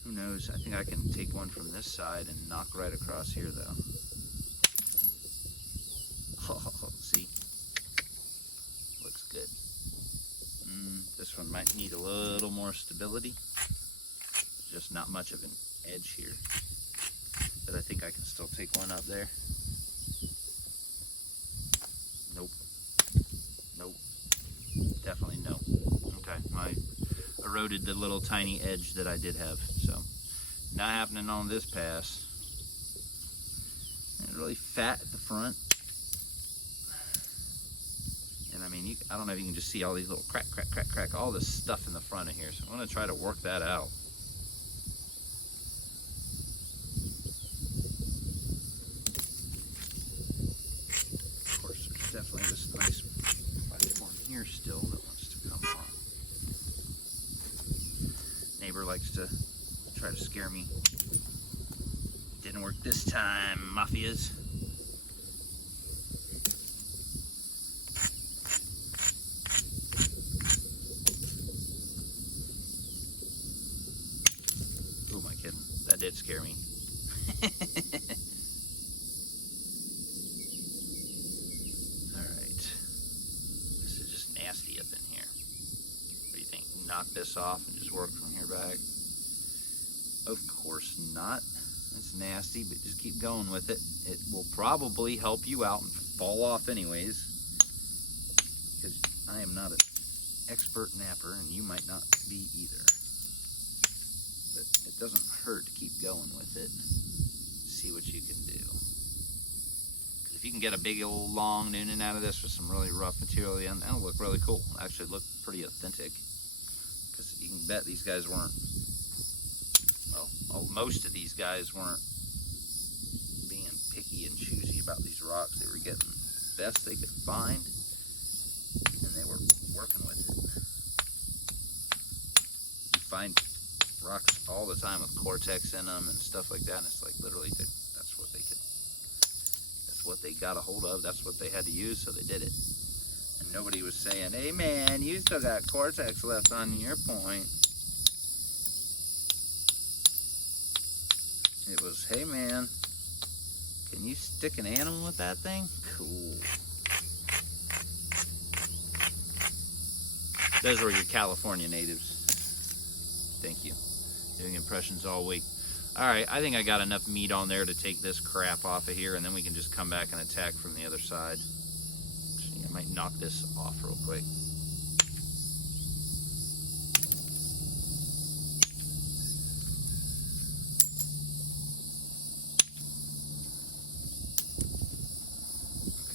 Who knows? I think I can take one from this side and knock right across here, though. Oh, see? This one might need a little more stability. Just not much of an edge here. But I think I can still take one up there. Nope. Nope. Definitely no. Okay, I eroded the little tiny edge that I did have. So, not happening on this pass. And really fat at the front. And I mean, I don't know if you can just see all these little crack, all this stuff in the front of here. So I'm going to try to work that out. Of course, there's definitely this nice platform here still that wants to come on. Neighbor likes to try to scare me. Didn't work this time, mafias. Who am I kidding? That did scare me. Alright. This is just nasty up in here. What do you think? Knock this off and just work from here back? Of course not. It's nasty, but just keep going with it. It will probably help you out and fall off anyways, because I am not an expert napper and you might not be either. But it doesn't hurt to keep going with it. See what you can do. Because if you can get a big old long noonan out of this with some really rough material, that'll look really cool. It'll actually look pretty authentic. Because you can bet these guys weren't, well, most of these guys weren't being picky and choosy about these rocks. They were getting the best they could find, and they were working with it. You find rocks all the time with cortex in them and stuff like that, and it's like literally that's what they got a hold of. That's what they had to use, so they did it. And nobody was saying, hey man, you still got cortex left on your point. It was, hey man, can you stick an animal with that thing? Cool. Those were your California natives. Thank you. Doing impressions all week. Alright, I think I got enough meat on there to take this crap off of here, and then we can just come back and attack from the other side. Actually, I might knock this off real quick.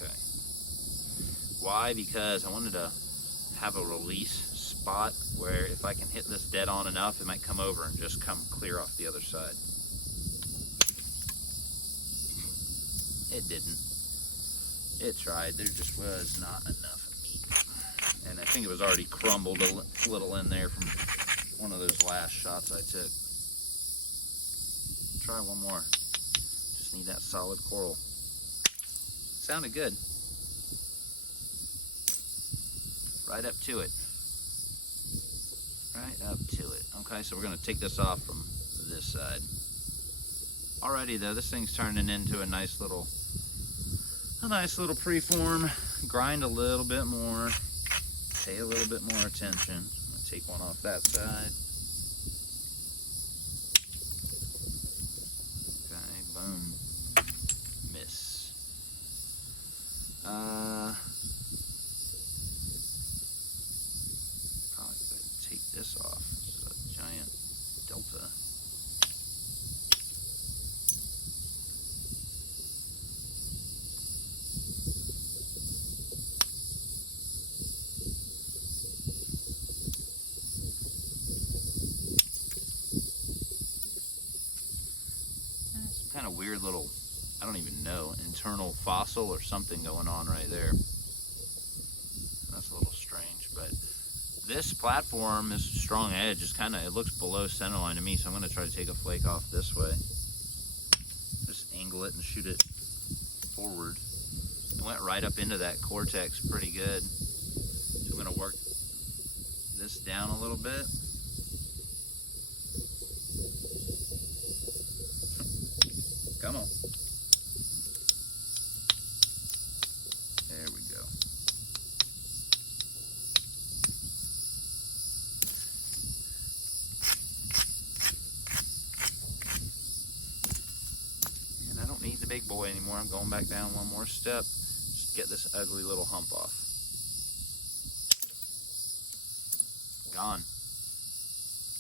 Okay. Why? Because I wanted to have a release spot where if I can hit this dead on enough, it might come over and just come clear off the other side. It didn't. It tried. There just was not enough meat. And I think it was already crumbled a little in there from one of those last shots I took. Try one more. Just need that solid coral. Sounded good. Right up to it. Right up to it. Okay, so we're going to take this off from this side. Alrighty though, this thing's turning into a nice little preform. Grind a little bit more. Pay a little bit more attention. I'm going to take one off that side. Okay, boom. Miss. Probably go ahead and take this off. It's a giant delta. Kind of weird little, I don't even know, internal fossil or something going on right there. That's a little strange, but this platform, this strong edge, is kind of, it looks below centerline to me, so I'm going to try to take a flake off this way. Just angle it and shoot it forward. It went right up into that cortex pretty good. So I'm going to work this down a little bit. Come on. There we go. anymore. I'm going back down one more step. Just get this ugly little hump off. Gone.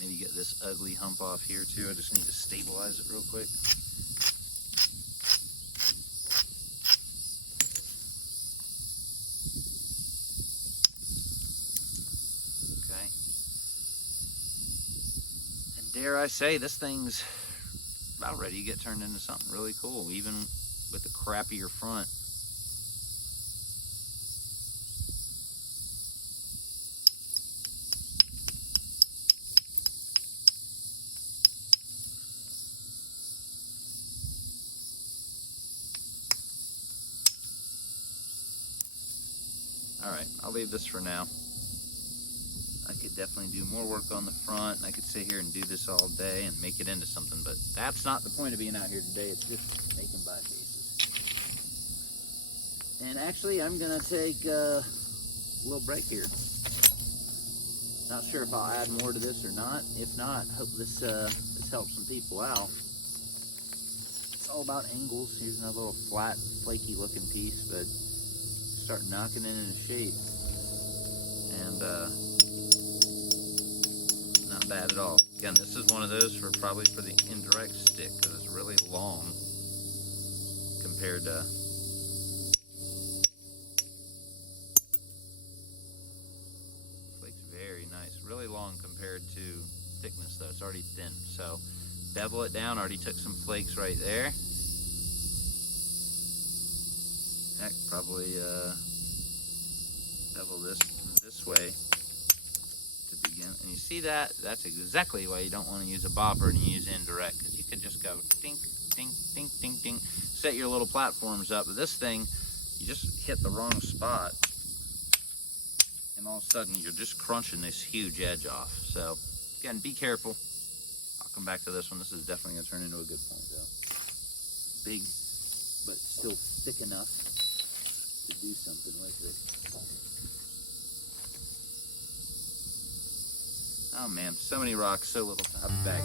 Maybe get this ugly hump off here too. I just need to stabilize it real quick. Okay. And dare I say, this thing's about ready to get turned into something really cool, even with the crappier front. Alright, I'll leave this for now. I could definitely do more work on the front, and I could sit here and do this all day and make it into something, but that's not the point of being out here today. It's just making bifaces. And actually, I'm going to take a little break here. Not sure if I'll add more to this or not. If not, hope this helps some people out. It's all about angles. Here's another little flat, flaky looking piece, but start knocking it into shape. And not bad at all. Again, this is one of those probably for the indirect stick, because it's really long compared to flakes. Very nice. Really long compared to thickness though. It's already thin. So bevel it down. Already took some flakes right there. Heck, probably bevel this way to begin. And you see that? That's exactly why you don't want to use a bopper and use indirect, because you could just go dink, dink, dink, dink, dink. Set your little platforms up. But this thing, you just hit the wrong spot, and all of a sudden you're just crunching this huge edge off. So again, be careful. I'll come back to this one. This is definitely going to turn into a good point though. Big, but still thick enough to do something with it. Oh man, so many rocks, so little time. I'll be back.